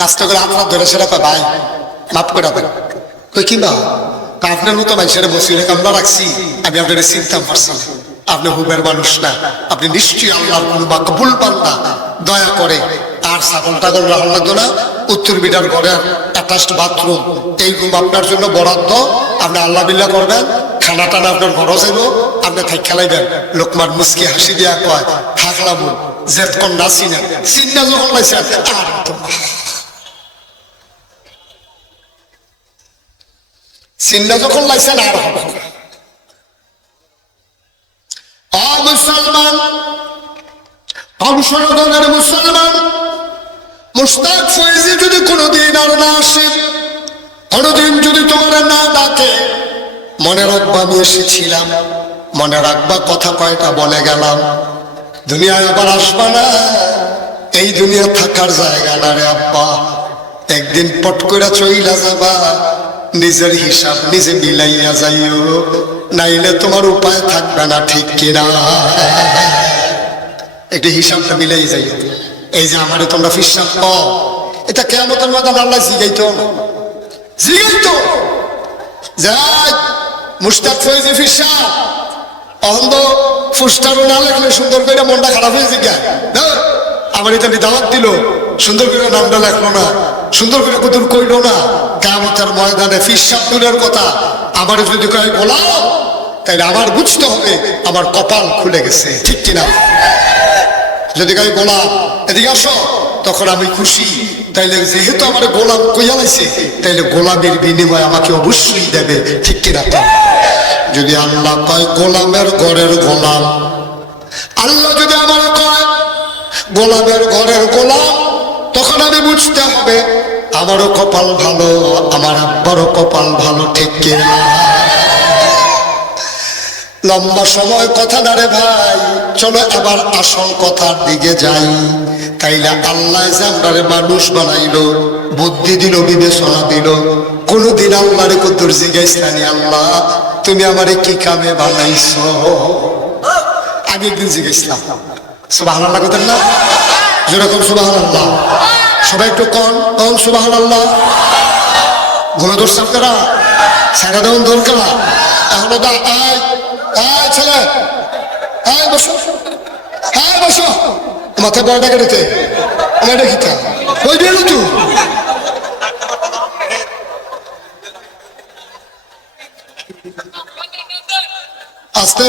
আস্তে করে আটরা ধরে সেটা কয় ভাই মাফ করে দেন। কই কিংবা আপনার মতো মানুষের বসিয়ে আমরা রাখছি, আমি আপনার চিন্তা পারছি না, আপনি হুবের মানুষ না, আপনি নিশ্চয়ই আল্লাহর বা কবুল বান্দা, দয়া করে আর ছাগল টাগল রাখা লাগতো না। উত্তর বিটার ঘরের অ্যাটাচড বাথরুম এই রুম আপনার জন্য বরাদ্দ, আপনি আল্লাহ বিল্লাহ করবেন, খানা টানা আপনার ঘরও যাইব, আপনি থাক খেলাইবেন। লোকমান মুসকি হাসি দিয়া কয় থাকলাম জেদ কন না চিনা চিন্তা যখন লাইছেন আর চিন্তা যখন লাইছেন আর হবে না। মুসলমান অংশগ্রহণের মুসলমান মুস্তাক ফয়েজি যদি কোনোদিন আর না আসে, কোনোদিন যদি তোমার না ডাকে, মনে রাখবা আমি এসেছিলাম, মনে রাখবা কথা কয়টা বলে গেলাম, দুনিয়ায় আবার আসবা না, এই দুনিয়া থাকার জায়গা না রে আব্বা। একদিন পট করে চইলা যাবা, নিজের হিসাব নিজে মিলাইয়া যাইও, নাইলে তোমার উপায় থাকবে না, ঠিক কিনা? একটু হিসাবটা মিলাই যাইও। এই যে আমারে তোমরা ফিসাব পাও, এটা কিয়ামতের ময়দানে আল্লাহ জিগাইতো যাই মুশতাক ফয়জি ফিসাব অহন্দ ফুস্টারও না লেখলে সুন্দর করে মনটা খারাপ হয়ে জিজ্ঞাসা আমার এটা দাওয়াত দিল, সুন্দর করে নামটা লেখলো না, সুন্দর করে কুতুর কইলো না। কিয়ামতের ময়দানে ফিসাব দূরের কথা, আমার যদি কয় গোলাম, তাইলে আমার বুঝতে হবে আমার কপাল খুলে গেছে, ঠিক কিনা? যদি কয় গোলাম এদিকে আসো, তখন আমি খুশি, তাইলে যেহেতু আমার গোলাম কইয়া লাইছে, তাইলে গোলামের বিনিময় আমাকে অবশ্যই দেবে, ঠিক কিনা? যদি আল্লাহ কয় গোলামের ঘরের গোলাম, আল্লাহ যদি আমার কয় গোলামের ঘরের গোলাম, তখন আমি বুঝতে হবে আমারও কপাল ভালো, আমার আব্বারও কপাল ভালো, ঠিক কিনা? লম্বা সময় কথা না রে ভাই, চলো এবার আসল কথার দিকে যাই। তাইলে আল্লাহ যে আমরারে মানুষ বানাইলো, বুদ্ধি দিল, বিবেচনা দিল, কোনদিন আল্লাহরে কদ্দুর জিজ্ঞাসা আল্লাহ তুমি আমারে কি কামে বানাইছো? আমি একদিন জিজ্ঞাসলাম, সুবহানাল্লাহ কইতেন না? যেরকম সুবহানাল্লাহ, সবাই একটু কন সুবহানাল্লাহ। ঘুমে ধরছে আপনারা, সারা দেওয়ান দরকার এখনো দা আয় আয় ছেলে, আয় বসো, হ্যাঁ বসো, মাথায় বড়টা কেটেছে আমার দেখিতা ওই বেরো তুই। আস্তে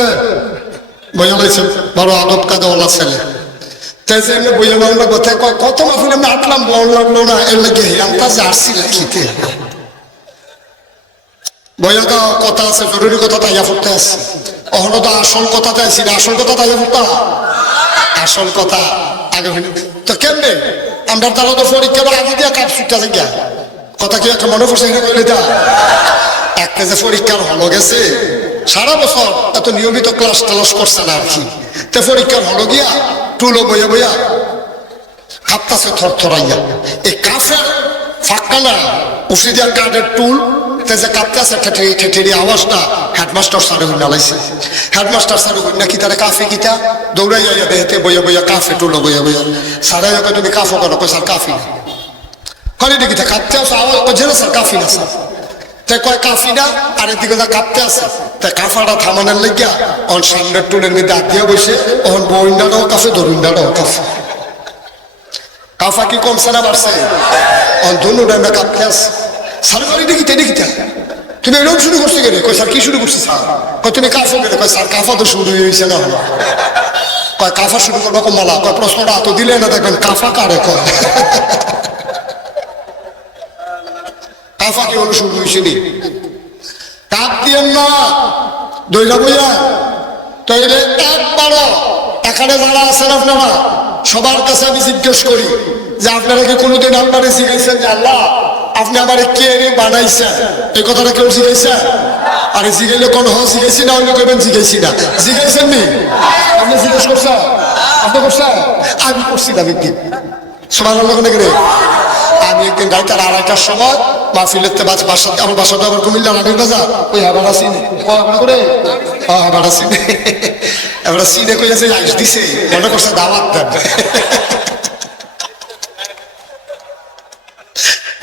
বইয়া বলছে বড় আদব কাদাওয়ালা ছেলে, তাই যে আমি বইয়া বাংলা কোথায় কত মাফিল আমি আটলাম, বড় লাগলো না, এর লাগে আমটা যে আসছি লেখিতে বইয়া তো কথা আছে, জরুরি কথা তাইয়া ফুটতে আসছে, অহনো তো আসল কথাতে আসি না, আসল কথা তাইয়া ফুটতা, আসল কথা আগে হইনি তো কেমনে আমরা তারা তো পরীক্ষা আগে দিয়া কাপ ছুটতে গিয়া কথা কি একটা মনে পড়ছে এটা একটা যে পরীক্ষার হলো গেছে সারা বছর এত নিয়মিত ক্লাস টালাস করছে না আর কি, তো পরীক্ষার হলো গিয়া টুলো বইয়া বইয়া কাঁপতাছে থরথরাইয়া, এই কাফের ফাঁকা না উঠে দিয়া কাঠের টুল যে কাঁপতেছে ঠেঠেরি আওয়াজটা হেডমাস্টার স্যারে নালাইছে, হেডমাস্টার স্যার নাকি তারা কাফে কিতা দৌড়াইয়া দেহেতে বইয়া বইয়া কাফে টুলো বইয়া বইয়া সারা তুমি কাফো কেন কই স্যার কাফি না কলে দেখি কাঁপতে আসো আওয়াজ করছে না স্যার কাফি না স্যার, তাই কয় কাফি না, আর এদিকে যা কাঁপতে আছে তাই কাফাটা থামানোর লেগিয়া অন সামনের টুলের মধ্যে হাত দিয়া বসে অন বইন্ডাটাও কাফে দরুন্ডাটাও কাফে, কাফা কি কমছে না বাড়ছে, অন ধনুটা আমরা কাঁপতে আছে স্যার কলে দেখিতে দেখিতে তুমি এরকম শুরু করছো গেলে কয় স্যার কি শুরু করছি স্যার, কয় তুমি কাফো গেলে কয় স্যার কাফা তো শুরু হয়েছে না হলো, কয় কাফা শুরু করবো কমলা, কয় প্রশ্নটা এত দিলে না দেখবেন কাফা কারে কয় কাফা কি হলো শুরু হয়েছে নি, কাপ দিয়েন না দইলা বইয়া, তো একবারও এখানে যারা আছেন আপনারা সবার কাছে আমি জিজ্ঞেস করি যে আপনারা কি কোনোদিন আল্লাহরে শিখাইছেন যে আল্লাহ আপনি আমার কে বানাইছেন, এই কথাটা কেউ শিখাইছেন? আরে জিগাইলে কোন হ শিখাইছি না অন্য কেবেন শিখাইছি না, শিখাইছেন নি? আপনি জিজ্ঞেস করছেন? আপনি করছেন? আমি করছিলাম একদিন সুবহানাল্লাহ করে, আমি একদিন রাইতে 2:30টার সময় মাহফিলেতে বাসা, আমার বাসাটা আবার কুমিল্লা নাটের বাজার, ওই হাবাড়া সিনে করে হাবাড়া সিনে এবার সিনে কইয়াছে আইস দিছে মনে করছে দাওয়াত দেন,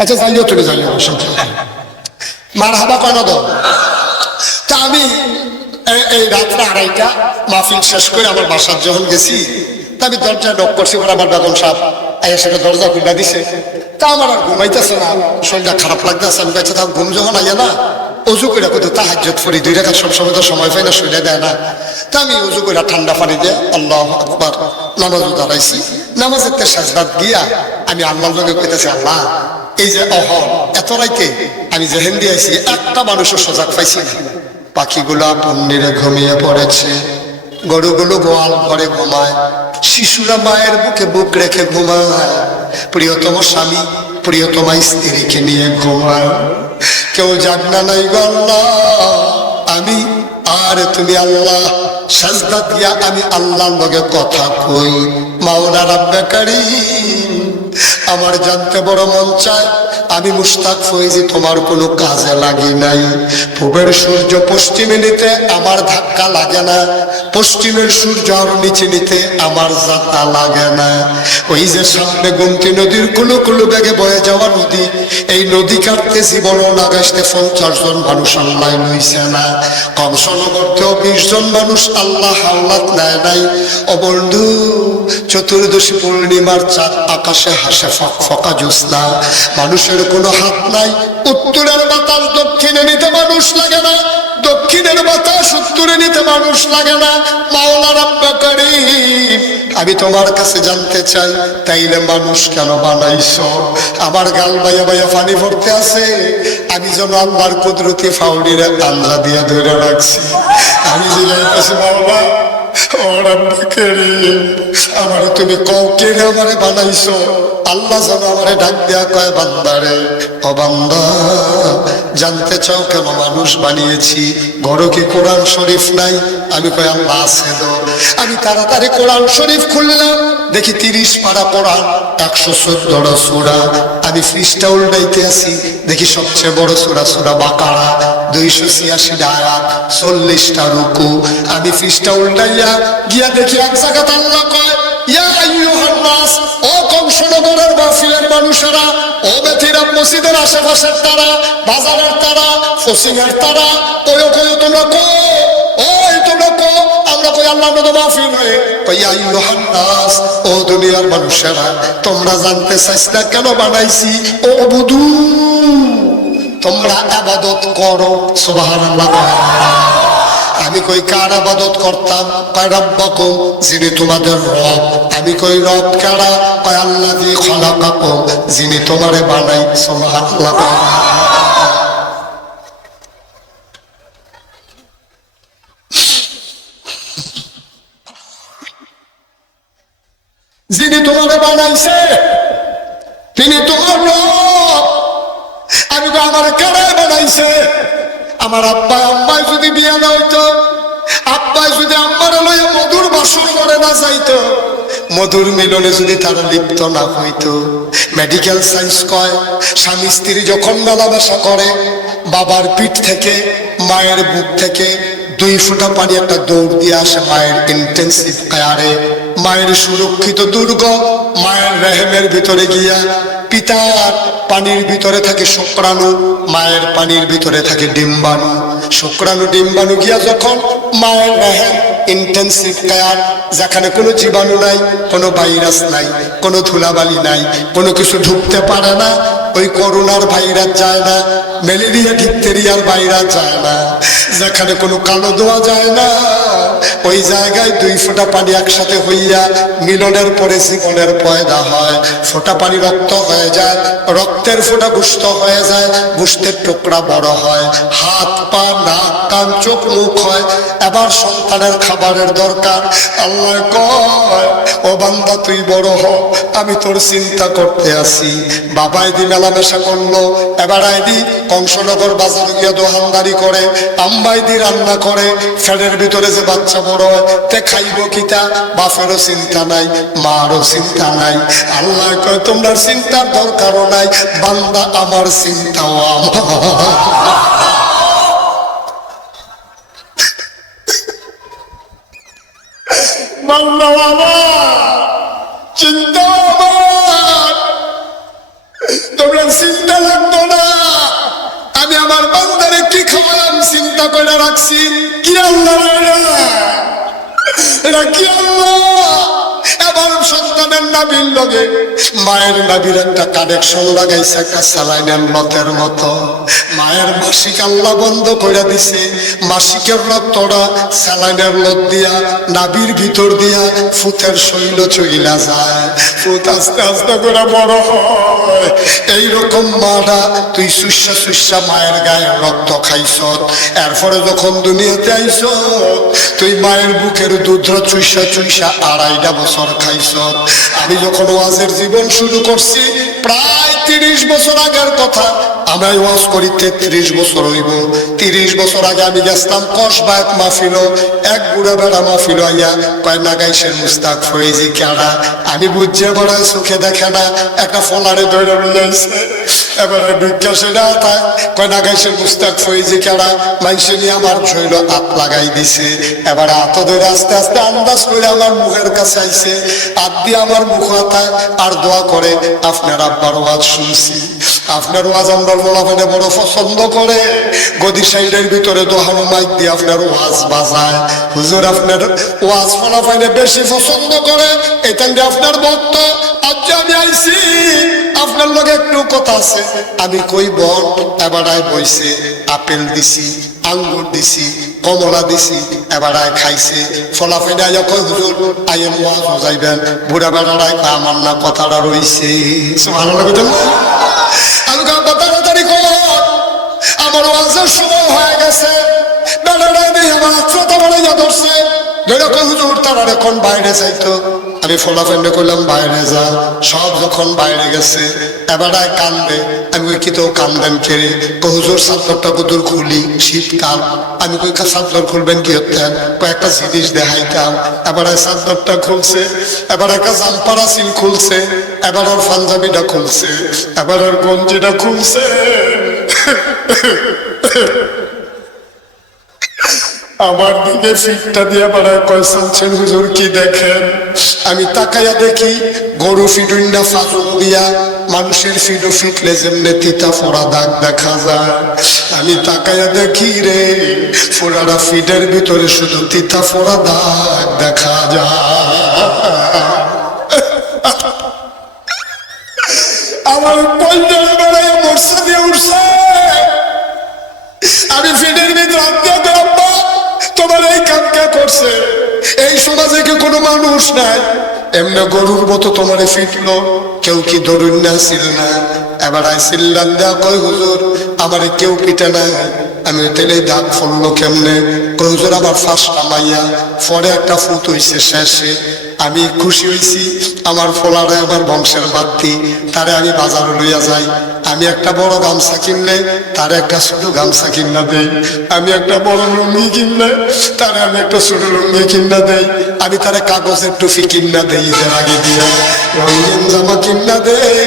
আচ্ছা যাইও চলে যাইও মার হাবা কয় না দো। তা আমি এই রাত্রে 2:30 মাহফিল শেষ করে আমার বাসার যখন গেছি, তা আমি দরজায় নক করছি, ওরা আমার বেগম সাহেব আইয়া সেটা দরজা খুলে দিছে, তা আমার আর ঘুমাইতেছে না, শরীরটা খারাপ লাগতেছে, আমি কাছে তা ঘুম যখন আইয়া না অজু করে কত তাহাজ্জুদ পড়ি, 2 রাকাত সবসময় তো সময় পাই না, শুনে দেয় না, তা আমি অজু করে ঠান্ডা পানি দিয়ে আল্লাহু আকবার নামাজও দাঁড়াইছি, নামাজের সাজদাত গিয়া আমি আল্লাহর লগে কইতেছি আল্লাহ এই যে অহন এত রাইতে আমি যেহেন দিয়েছি একটা মানুষও সজাগ পাইছি না, পাখিগুলো পন্নিরে ঘুমিয়ে পড়েছে, গরুগুলো গোয়াল ঘরে ঘুমায়, শিশুরা মায়ের বুকে বুক রেখে ঘুমায়, প্রিয়তম স্বামী প্রিয়তমা স্ত্রীকে নিয়ে ঘুমায়, কেউ জাগনা নাই গো আল্লাহ, আমি আর তুমি আল্লাহ সাজদা দিয়া আমি আল্লাহর লগে কথা কই, মাওলা রাব্বে কারীম আমার জানতে বড় মন চায়, আমি মুশতাক ফয়েজি তোমার কোনো কাজে লাগি নাই। পূবের সূর্য পশ্চিমে নিতে আমার ধাক্কা লাগে না, পশ্চিমের সূর্য আর নিচে নিতে আমার যাতা লাগে না। ওই যে সামনে গুমতি নদীর কুলো কুলো বেগে বয়ে যাওয়া নদী, এই নদী কাটতে জীবনও লাগাইতে 50 জন মানুষ আল্লাহ লইছে না। কংসনগরতেও 20 জন মানুষ আল্লাহ হাওলাত নেয় নাই। ও বন্ধু, চতুর্দশী পূর্ণিমার চাঁদ আকাশে হাসে ফকফকা জ্যোৎস্না, মানুষের কোনো হাত নাই। উত্তরের বাতাস দক্ষিণে নিতে মানুষ লাগে না, দক্ষিণের বাতাস উত্তরে নিতে মানুষ লাগে না। মাওলা রাব্বা কারীম, আমি তোমার কাছে জানতে চাই, তাইলে মানুষ কেন বানাইছো? আমার গাল বাইয়া বাইয়া পানি ভরতে আছে, আমি যেন আল্লাহর কুদরতি ফাউডিরে আল্লাহ দিয়া ধরে রাখছি। আমি জিজ্ঞাসা মাওলা, ও রাব্বা কারীম, আমারে তুমি কও কে আমারে বানাইছো? আল্লাহ যেন আমারে ডাক দেয়া কয়, বান্দারে, ও বান্দা, জানতে চাও কেন মানুষ বানিয়েছি? ঘরে কি কোরআন শরীফ নাই? আমি কই আল্লাহ আছে তো। আমি তাড়াতাড়ি কোরআন শরীফ খুললাম, দেখি 30 পারা কোরআন, 114 সূরা। আমি পৃষ্ঠা উল্টাইতে আছি, দেখি সবচেয়ে বড় সূরা সূরা বাকারা, 286 আয়াত, 40টা রুকু। আমি পৃষ্ঠা উল্টাইয়া গিয়া দেখি এক জায়গাতে আল্লাহ কয়, ইয়া আইয়ুহান নাস, ও কংসনগরের মাহফিলের মানুষেরা, ও বেথিরা মসজিদের আশেপাশের তারা, বাজারের তারা, ফসিংয়ের তারা, কয়ো কয়ো তোমরা কো, ওই তোমরা কো, আমরা কই আল্লাহ নদ মাহফিল হয়ে কই ইয়া আইয়ুহান নাস, ও দুনিয়ার মানুষেরা, তোমরা জানতে চাইছ না কেন বানাইছি? ও বুদু, তোমরা ইবাদত করো। সুবহানাল্লাহ। আমি কই কার ইবাদত করতাম? কয় রব্বাকুম, যিনি তোমাদের রব। আমি কই রব কারা? কয় আল্লাযী খালাকাকুম, যিনি তোমারে বানাই। সুবহানাল্লাহ। যিনি তোমারে বানাইছে তিনি তোমার রব। আমি কই আমার কারা বানাইছে? আমার আব্বা আম্মাই যদি বিয়া না হইতো, আব্বাই যদি আম্মারে লইয়া মধুর বাসর করে না যাইতো, মধুর মিলনে যদি তারা লিপ্ত না হইতো। মেডিকেল সায়েন্স কয়, স্বামী স্ত্রী যখন মেলামেশা করে, বাবার পিঠ থেকে, মায়ের বুক থেকে 2 ফোঁটা পানি একটা দৌড় দিয়ে আসে মায়ের ইন্টেন্সিভ কেয়ারে। মায়ের সুরক্ষিত দুর্গ, মায়ের রেহেমের ভিতরে গিয়া পিতার পানির ভিতরে থাকে শুক্রাণু, মায়ের পানির ভিতরে থাকে ডিম্বাণু। শুক্রাণু ডিম্বাণু গিয়া যখন মায়ের রেহেম ইন্টেন্সিভ কেয়ার, যেখানে কোনো জীবাণু নাই, কোনো ভাইরাস নাই, কোনো ধুলাবালি নাই, কোনো কিছু ঢুকতে পারে না, ওই করোনার ভাইরাস যায় না, ম্যালেরিয়া ডিপথেরিয়ার ভাইরাস যায় না, যেখানে কোনো কালো দোয়া যায় না, ওই জায়গায় 2 ফোঁটা পানি একসাথে হইয়া মিলনের পরে জীবনের পয়দা হয়। ফোঁটা পানি রক্ত হয়ে যায়, রক্তের ফোঁটা গোশত হয়ে যায়, গোশতের টুকরা বড় হয়, হাত পা নাক কান চোখ মুখ হয়। এবার সন্তানের খাবারের দরকার। আল্লাহ কয়, ও বান্দা তুই বড় হ, আমি তোর চিন্তা করতে আসি। বাবাই দি মেলামেশা করলো, এবার আইদি কংসনগর বাজারে গিয়ে দোকানদারি করে, আম্মাই দি রান্না করে, ফ্যানের ভিতরে যে বাচ্চা বড় হয় তে খাইব কিতা? বাপেরও চিন্তা নাই, মারও চিন্তা নাই। আল্লাহ কয় তোমরা চিন্তার দরকারও নাই, বান্দা আমার চিন্তাও আমার। বান্দা আমার চিন্তা আমার, তোমরা চিন্তা লাগতো না। আমি আমার বান্দারে কি খাওয়ালাম চিন্তা করে রাখছি। কি আল্লাহ এটা কি আল্লাহ? এবার সন্তানের নাভির লগে মায়ের নাভির একটা কানেকশন লাগাইছে, একটা স্যালাইনের লতের মতো। মায়ের মাসিক আল্লাহ বন্ধ করে দিছে, মাসিকের রক্তটা স্যালাইনের লত দিয়া নাভির ভিতর দিয়া ফুতের শৈল চইলা যায়, ফুত আস্তে আস্তে করে বড় হয়। এইরকম মাটা তুই সুস্যা সুস্যা মায়ের গায়ে রক্ত খাইছ, এরপরে যখন দুনিয়াতে আইছ তুই মায়ের বুকের দুধ চুইসা চুইসা 2.5 বছর খাইছ। আমি যখন ওয়াজের জীবন শুরু করছি প্রায় 30 বছর আগের কথা, আমরা ওয়াজ করি 33 বছর হইব। 30 বছর আগে আমি গেছিলাম কসবা এক মাহফিল, এক বুড়া বেড়া মাহফিল আইয়া কয় নাগাইশের মুস্তাক ফয়েজি কেডা। আমি বুঝছে বড় চোখে দেখে না, একটা ফলারে দৌড়ে বুঝাইছে। এবারে বিজ্ঞাসে না তাই কয় নাগাইশের মুস্তাক ফয়েজি কেডা। মাইসে নিয়ে আমার শরীর হাত লাগাই দিছে। এবার হাত ধরে আস্তে আস্তে আন্দাজ করে আমার মুখের কাছে আইছে, হাত দিয়ে আমার মুখ হাতায় আর দোয়া করে, আপনার আব্বার ওয়াজ শুনছি, আপনার ওয়াজ আমরা বলাফেনে বড় পছন্দ করে। গদি সাইডের ভিতরে দোহানো মাইক দিয়ে আপনার ওয়াজ বাজায়। হুজুর আপনার ওয়াজ ফলাফাইনে বেশি পছন্দ করে, এখান দিয়ে আপনার ভক্ত। আজ আমি আইছি, আপনার লগে একটু কথা আছে। আমি কই বল। এবার আয় বইছে, আপেল দিছি, আঙ্গুর দিছি, কমলা দিছি। এবার আয় খাইছে। ফলাফাইনে আইয়া কই হুজুর আইয়ের ওয়াজ যাইবেন। বুড়া বেড়ারায় আমার না কথাটা রইছে। সুবহানাল্লাহ। আমি তাড়াতাড়ি কর, আমার ওয়াজের সময় হয়ে গেছে। বেড়ারায় দিয়ে আমার আত্মতা বলে যা ধরছে। হুজুর তারা এখন বাইরে যাইতো। আমি ফলাফেন্ডে করলাম বাইরে যা। সব যখন বাইরে গেছে এবার কান্দে। আমি কই কি তো কান্দেন কেড়ে। হুজুর চাদরটা কুদুর খুলি, শীতকাল। আমি কই চাদর খুলবেন কি হতেন, কয়েকটা জিনিস দেখাইতাম। এবার চাদরটা খুলছে, এবার একটা জাম্পারা সিল খুলছে, এবার ওর পাঞ্জাবিটা খুলছে, এবার ওর গঞ্জিটা খুলছে। আমার দিকে ফিটটা দিয়ে বাড়ায় কয় শুনছেন হুজুর কি দেখেন। আমি তাকাইয়া দেখি গরু ফিটুইন্ডা ফাজুল দিয়া মানুষের ফিডো ফিটলে যেমনে তিতা ফোড়া দাগ দেখা যায়। আমি তাকাইয়া দেখি রে ফোড়াটা ফিটের ভিতরে শুধু তিতা ফোড়া দাগ দেখা যায়। আমার পঞ্চাশ বেড়ায় মরসা দিয়ে উঠছে। আমি ফিটের ভিতরে আত্মীয় আব্বা তোমার এই কাম কে করছে? এই সমাজে কি কোনো মানুষ নাই এমনি গরুর মতো তোমারে ফিটলো? কেউ কি ধরুন না ছিল না? এবার আইসিল্লাম দেয়া কই হুজুর আমারে কেউ পিটে না। আমি তেলে দাগ ফললো কেমনে? কই হুজুর আমার ফাঁসটা মাইয়া পরে একটা ফুট হইছে শেষে। আমি খুশি হয়েছি, আমার ফলারে আমার বংশের বাত্তি, তারে আমি বাজারে লইয়া যাই। আমি একটা বড় গামছা কিনলে তারে একটা ছোট গামছা কিনা দেই। আমি একটা বড় লুঙ্গি কিনলে তারে আমি একটা ছোট লুঙ্গি কিনা দেই। আমি তারে কাগজের টুপি কিনা দেই, ঈদের আগে দিয়ে রঙিন জামা কিনা দেই।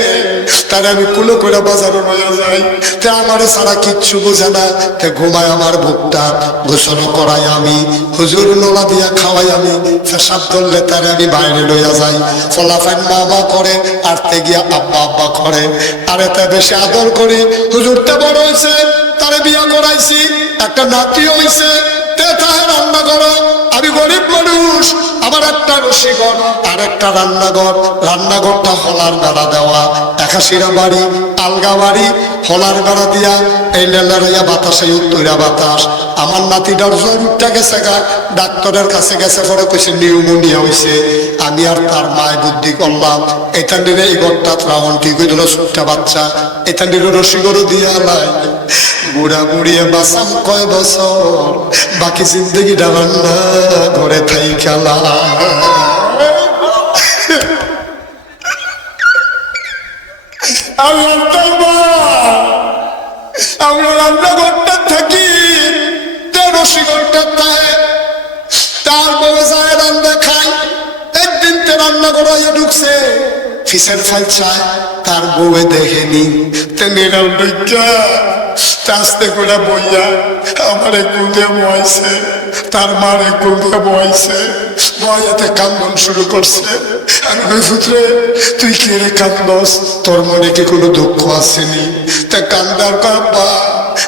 তারে আমি কুলো করে বাজারে লইয়া যাই। তে আমার সারা কিচ্ছু বোঝে না। তে ঘুমায় আমার বুকটা, গোসল করাই আমি, হুজুর নোলা দিয়া খাওয়াই আমি, পেশাব ধরলে তারে আমি বাইরে লইয়া যাই। ফলাফাইন মা মা করে, আরতে গিয়া আব্বা আব্বা করে। আর এতে বেশি আদর করি। হুজুরটা বড় হয়েছে, তারে বিয়া করাইছি, একটা নাতি হয়েছে। রান্না করো, আমি গরিব মানুষ, আমার একটা রসিঘর আর একটা রান্নাঘর। রান্নাঘরটা হলার বেড়া দেওয়া, একাশিরা বাড়ি, আলগা বাড়ি, হলার বেড়া দিয়া এই লেলারাইয়া বাতাসে উত্তরা বাতাস। আমার নাতিটার জ্বর উঠতে গেছে গা, ডাক্তারের কাছে গেছে, পরে কইছে নিউমোনিয়া হয়েছে। আমি আর তার মায় বুদ্ধি করলাম, এখান দিনে এই ঘরটা রাউন ঠিক হয়ে দিল, ছোট্টা বাচ্চা এখান দিনে রসিগরও দিয়া লাই। বুড়া বুড়িয়ে বাসাম কয় বছর, বাকি জিন্দগিটা রান্না ঘরে থাই খেলা। আমরা রান্নাঘরটা থাকি, রসিগরটা তার বউ যায় রান্না খাই। একদিন তে রান্না করাইয়া ঢুকছে, ফিসের ফালছায় তার বউয়ে দেখেনি। তে নিরাল বিজ্ঞা আস্তে করে বইয়া আমার একুল দিয়ে বয়ছে, তার মার একুল দিয়ে বয়ছে। বয়াতে কান্দন শুরু করছে। আমি পুত্রে তুই কে রে কান্দস? তোর মনে কি কোনো দুঃখ আসেনি? তা কান্দার কাব্বা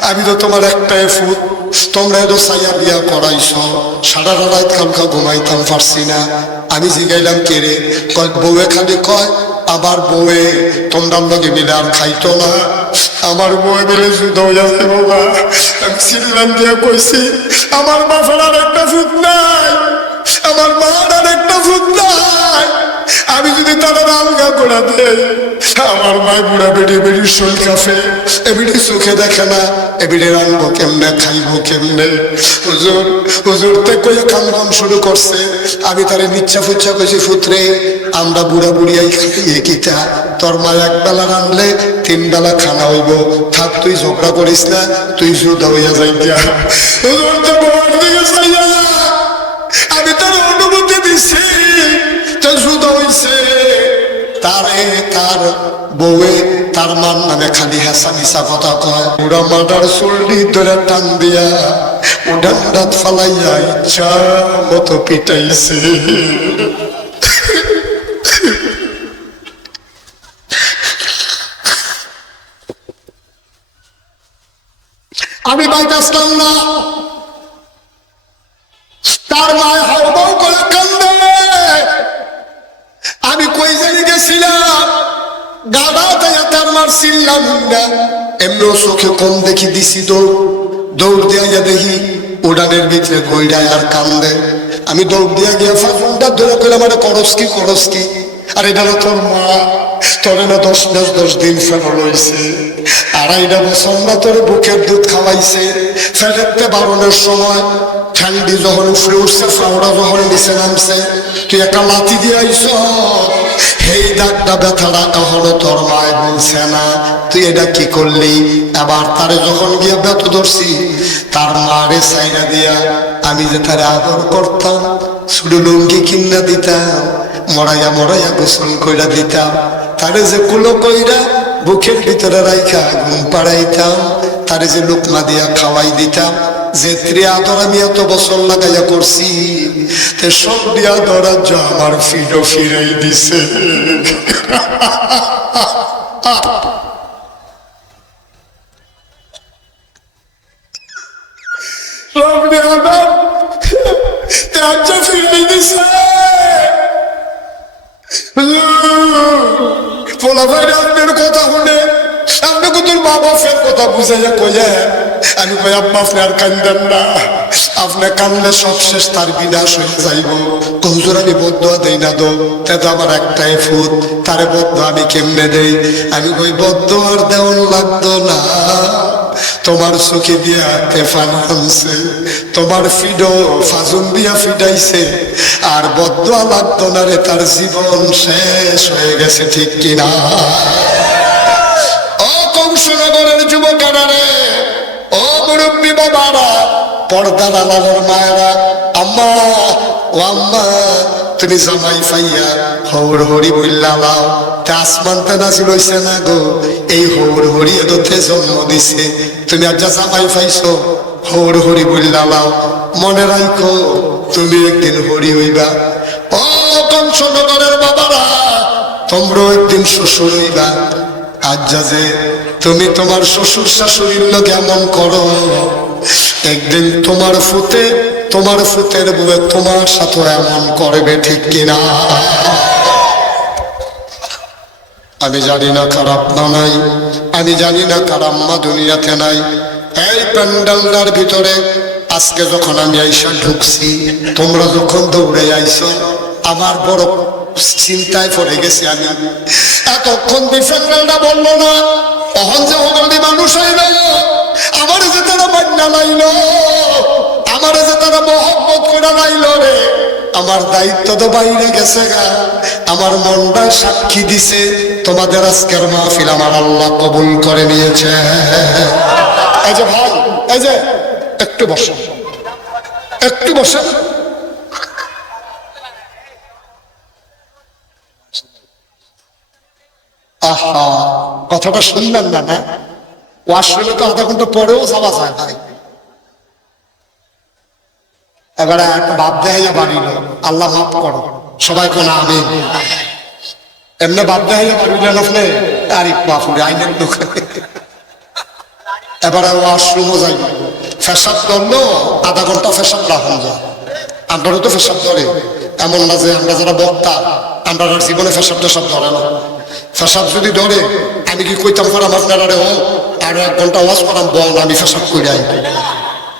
আমি তো তোমার একটাই ফুট, তোমরা এত সাইয়া বিয়া করাইছ, সারা রাত কালকা ঘুমাইতাম পারছি না। আমি জিগাইলাম কে রে? কয় বউয়ে খালি কয় আমার বউয়ে তোমরা লগে মিলে আর খাইতো না। আমার বউয়ে মিলে যুদ্ধ হয়ে যাচ্ছে বাবা। আমি সিরিলাম দিয়া কইছি আমার বাপের আর একটা ফুট নাই, আমার মার আর একটা ফুট নাই। আমি যদি তারা আলগা করে দেই, আমার মায় বুড়া বেড়ে বেড়ি শোল কাফে, এবিডি চোখে দেখে না, এবিডি রানবো কেমনে, খাইবো কেমনে। হুজুর হুজুর তে কয়ে কান্দন শুরু করছে। আমি তারে নিচ্ছা ফুচ্ছা কইছি, ফুতরে আমরা বুড়া বুড়িয়াই খাইয়ে কিতা, তোর মা এক বেলা রানলে 3 বেলা খানা হইব, থাক তুই ঝগড়া করিস না, তুই জুদা হইয়া যাই গিয়া। হুজুর তো বড় দিকে চাইয়া না, আমি তার অনুমতি দিছি, তো জুদা হইছে। তারে তার বউয়ে তার মান নামে খালি হেসা মিশা কথা কয়। বুড়া মাটার চুল্লি ধরে টান দিয়া উঠান ফালাইয়া ইচ্ছা মতো পিটাইছে। আমি বাইতে আসলাম না, তার মায় হাউমাউ করে কান্দে। আমি কই জানি গেছিলাম, গাড়া দেয়া তার মার চিনলাম না। এমনিও চোখে কম দেখি দিছি, দৌড় দিয়া দেখি উড়ানের ভিতরে গইডায় আর কান্দে। আমি দৌড় দিয়া গিয়া ফাফুনটা ধরে কইলাম, আরে করস কি, আর এটা তোর মা, তোরে না 10 মাস 10 দিন ফেরো লইছে, 2.5 বছর না তোর বুকের দুধ খাওয়াইছে। ফেরতে বারণের সময় ঠান্ডি যখন উফরে উঠছে, ফাওড়া যখন নিচে নামছে, তুই একটা লাথি দিয়ে আইস, এই দাগটা ব্যথাটা এখনো তোর মায় বলছে না, তুই এটা কি করলি। আবার তারে যখন গিয়া ব্যথ ধরছি, তার মারে সাইরা দিয়া আমি যে তারে আদর করতাম, শুধু লুঙ্গি কিনা দিতাম, মরাইয়া গোসল কইরা দিতাম, তারে যে কুলো কইরা বুকের ভিতরে রাইখা ঘুম পাড়াইতাম, তারে যে লোকমা দিয়া খাওয়াই দিতাম, যে আদর আমি এত বছর লাগাইয়া করছি, সব দিয়া ধরা যা আমার ফিরো ফিরাই দিছে। সব দিয়া ফিরাই দিছে। পোলা ভাইরা আপনার কথা শুনে, আপনি কিন্তু মা বাপের কথা বুঝাইয়া কইয়া, আমি কই আব্বা আপনি আর কান্দেন না, আপনি কানলে সব শেষ, তার বিনাশ হয়ে যাইব। হুজুর আমি বদদোয়া দেই না দো, তে আমার একটাই ফুট, তারে বদদোয়া আমি কেমনে দেই। আমি কই বদদোয়ার দেওয়ান লাগতো না, তোমার চোখে দিয়া তেফান আনছে, তোমার ফিডো ফাজুন দিয়া ফিডাইছে, আর বদদোয়া লাগতো না রে, তার জীবন শেষ হয়ে গেছে, ঠিক কিনা? ও কংসনগরের যুবকেরা রে, ও মুরব্বী বাবারা, পর্দার আলালের মায়েরা, আম্মা ও আম্মা, তুমি জামাই পাইয়া হৌর হরি বইল্লা লাও, তে আসমানতে নাজিল হইছে না গো, এই হৌর হরি এদতে জন্ম দিছে, তুমি আজ জামাই পাইছো, হৌর হরি বইল্লা লাও, মনে রাখো তুমি একদিন হরি হইবা। ও কংসনগরের বাবারা, তোমরা একদিন শ্বশুর হইবা। আজ যে তুমি তোমার শ্বশুর শাশুড়ির লোক এমন করো, একদিন তোমার ফুতের বউয়ে তোমার সাথে এমন করবে, ঠিক কিনা? আমি জানি না কার আম্মা নাই, আমি জানি না কার আম্মা দুনিয়াতে নাই। এই প্যান্ডেলটার ভিতরে আজকে যখন আমি আইসা ঢুকছি, তোমরা যখন দৌড়ে আইছো, আমার বড় চিন্তায় পড়ে গেছি। আমি এতক্ষণ প্যান্ডেলটা বললো না, তখন যে হগলি মানুষ আইল, আমার যে তারা বান্না লাইল, আমার যে তারা মহব্বত করে লাইল রে, আমার দায়িত্ব তো বাইরে গেছে গা, আমার মনটা সাক্ষী দিছে, তোমাদের আজকের মাহফিল আমার আল্লাহ কবুল করে নিয়েছে। এই যে ভাই, এই যে একটু বসো, একটু বসে। আহা, কথাটা শুনলেন না? না, ওয়াশ শুনে তো আধা ঘন্টা পরেও যাওয়া যায় ভাই। এবারে বাপ দেখাইয়া বাড়িল, আল্লাহ মাফ করো, সবাই কোন আমি এমনি বাপ দেখাইয়া বাড়িলেন আপনি, আরে বাপুরে আইনের লোক। এবারে ওয়াশরুমও যাইব, ফেসাব করলো আধা ঘন্টা ফেসাব রাখুন যায়। আপনারও তো ফেসাব ধরে, এমন না যে আমরা যারা বক্তা আমরা জীবনে ফেসাব টেসাব ধরে না। ফেসাব যদি ধরে আমি কি কইতাম করাম আপনারা রে, ও আর 1 ঘন্টা ওয়াশ করাম, বল আমি ফেসাব করে আই।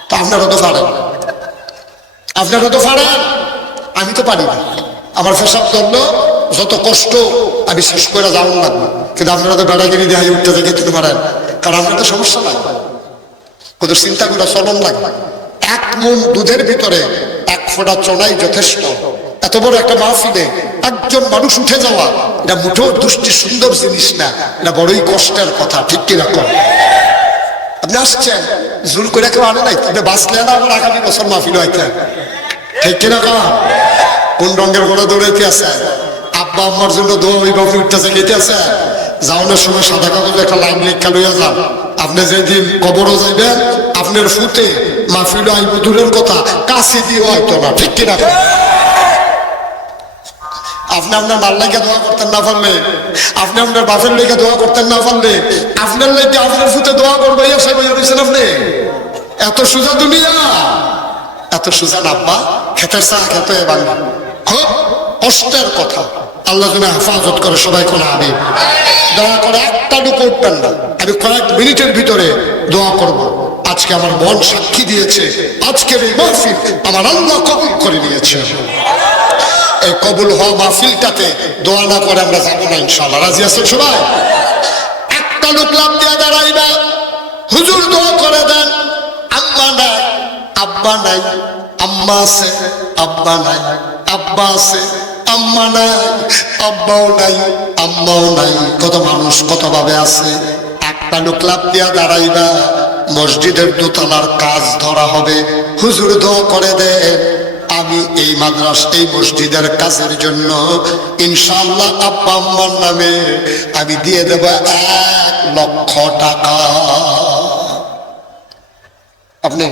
তা আপনারা তো পারেন, আপনারা তো পারেন, আমি তো পারি না। আমার পেশাব ধরলো, যত কষ্ট আমি শেষ করে যাওয়ার লাগবে, কিন্তু আপনারা তো বেড়াগিরি দেখাই উঠতে থেকে যেতে পারেন, কারণ আপনার তো সমস্যা নাই, কত চিন্তা করে চলন লাগবে। 1 মণ দুধের ভিতরে 1 ফোঁটা চোনাই যথেষ্ট। এত বড় একটা মাহফিলে একজন মানুষ উঠে যাওয়া, এটা মুঠোর দৃষ্টি সুন্দর জিনিস না, এটা বড়ই কষ্টের কথা, ঠিক কিনা কর? আপনি আসছেন জোর করে কেউ আনে নাই, আপনি বাঁচলে না আবার আগামী বছর মাহফিল হইতে, ঠিক কিনা কর? কোন রঙের ঘোড়া দৌড়াইতে আছে? আব্বা আম্মার জন্য দোয়া অভিভাবক উঠতেছে গেতে আছে। যাওয়ানোর সময় সাদা কাগজে একটা লাইন লেখা লইয়া যান। আপনি যেদিন কবরও যাইবেন, আপনার ফুতে মাহফিল আইব দূরের কথা, কাছে দিয়ে হয়তো না, ঠিক কিনা? আপনি আপনার মাল লেগে দোয়া করতেন না পারলে, আপনি আপনার বাপের লেগে দোয়া করতেন না পারলে, আপনার লেগে আপনার ফুতে দোয়া করবে আপনি? এত সোজা দুনিয়া, এত সোজা না আব্বা। খেতের চা খেতে বাংলা খুব কষ্টের কথা। আল্লাহ যেন হেফাজত করে সবাই কোন আমি দয়া করে একটা ডুকো উঠবেন না। আমি কয়েক মিনিটের ভিতরে দোয়া করব। আজকে আমার মন সাক্ষী দিয়েছে, আজকের এই মাহফিল আমার আল্লাহ কবুল করে নিয়েছে। এই কবুল হওয়া মাহফিলটাতে দোয়া না করে আমরা যাবো না ইনশাআল্লাহ। রাজি আছেন সবাই? একটা লোক লাভ দিয়ে দাঁড়াইবা, হুজুর দোয়া করে দেন। আম্মা নাই, আব্বা নাই, আম্মা আছে, আব্বা নাই, আব্বা আছে, আম্মা নাই, আব্বাও নাই, আম্মাও নাই। কত মানুষ কত ভাবে আছে। একটা লোক লাভ দিয়া দাঁড়াইবা, মসজিদের দোতলার কাজ ধরা হবে। হুজুর দোয়া করে দেন, আমি এই মাদ্রাসা এই মসজিদের কাজের জন্য ইনশাআল্লাহ আব্বা আম্মার নামে আমি দিয়ে দেব 1 লক্ষ টাকা। আপনি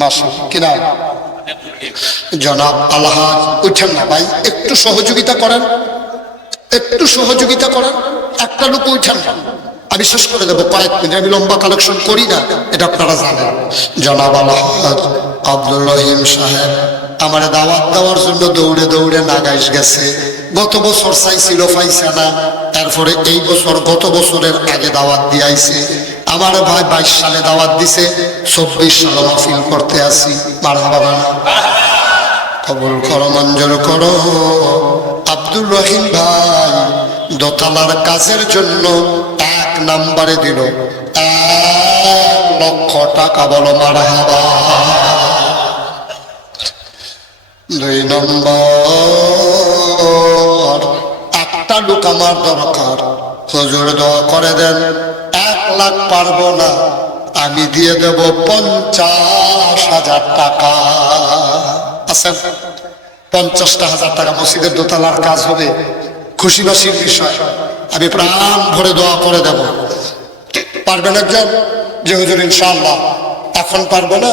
মাস কিনা জনাব আলহাজ উঠেন না ভাই, একটু সহযোগিতা করেন, একটু সহযোগিতা করেন। একটা লোক উঠেন না, আমি শেষ করে দেবো কয়েক মিনিট, আমি লম্বা কালেকশন করি না, এটা আপনারা জানেন। জনাব আলহাজ আব্দুর রহিম সাহেব আমার দাওয়াত দেওয়ার জন্য দৌড়ে দৌড়ে নাগাইশ গেছে। গত বছর চাইছিল, পাইছে না। তারপরে এই বছর গত বছরের আগে দাওয়াত দিয়ে আইছে। আমার ভাই 22 সালে দাওয়াত দিছে, 24 সালে মাহফিল করতে আসি। মারহাবা না, কবুল করো, মঞ্জুর করো। আব্দুর রহিম ভাই দোতলার কাজের জন্য 1 নম্বরে দিল 1 লক্ষ টাকা। বলো মারহাবা। 2 নম্বর, একটা লোক আমার দরকার, হুজুর দোয়া করে দেন। 1 লাখ পারবো না, আমি দিয়ে দেব 50,000 টাকা। আচ্ছা, 50,000 টাকা মসজিদের দোতলার কাজ হবে, খুশি বাসির বিষয়। আমি প্রাণ ভরে দোয়া করে দেব। পারবেন একজন? যে হুজুর ইনশাআল্লাহ এখন পারবো না,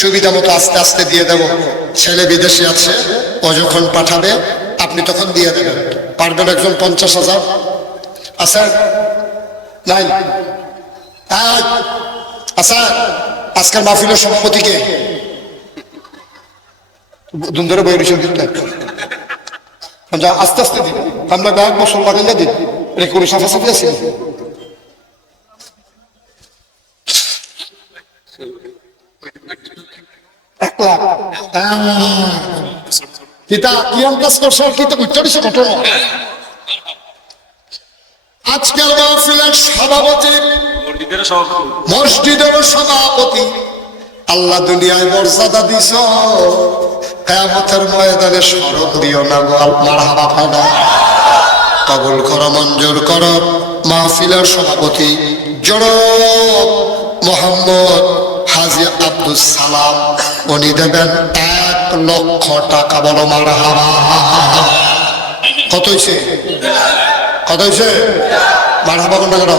সুবিধা মতো আস্তে আস্তে দিয়ে দেব। ছেলে বিদেশে আছে, ও যখন পাঠাবে আপনি তখন দিয়ে দেবেন। পারবেন একজন? 50,000 আচ্ছা নাই? আচ্ছা, আজকের মাহফিলের সভাপতিকে ধরে বই আস্তে আস্তে দিন, আমরা 1 বছর লাগাইয়া দিন, এটা করে সাফা সাফি আছে। আজকের মাহফিলের সভাপতি, মসজিদের সভাপতি, আল্লাহ দুনিয়ায় মর্যাদা দিছ, কিয়ামতের ময়দানে স্মরণ দিও না গো। মারহাবা ফানা, কবুল করো, মঞ্জুর করো। মাহফিলের সভাপতি জনাব মোহাম্মদ হাজী আব্দুল সালাম, উনি দেবেন 1 লক্ষ টাকা। বলো মারহাবা। কত হয়েছে? কত হয়েছে? মারহাবা কোনটা করো?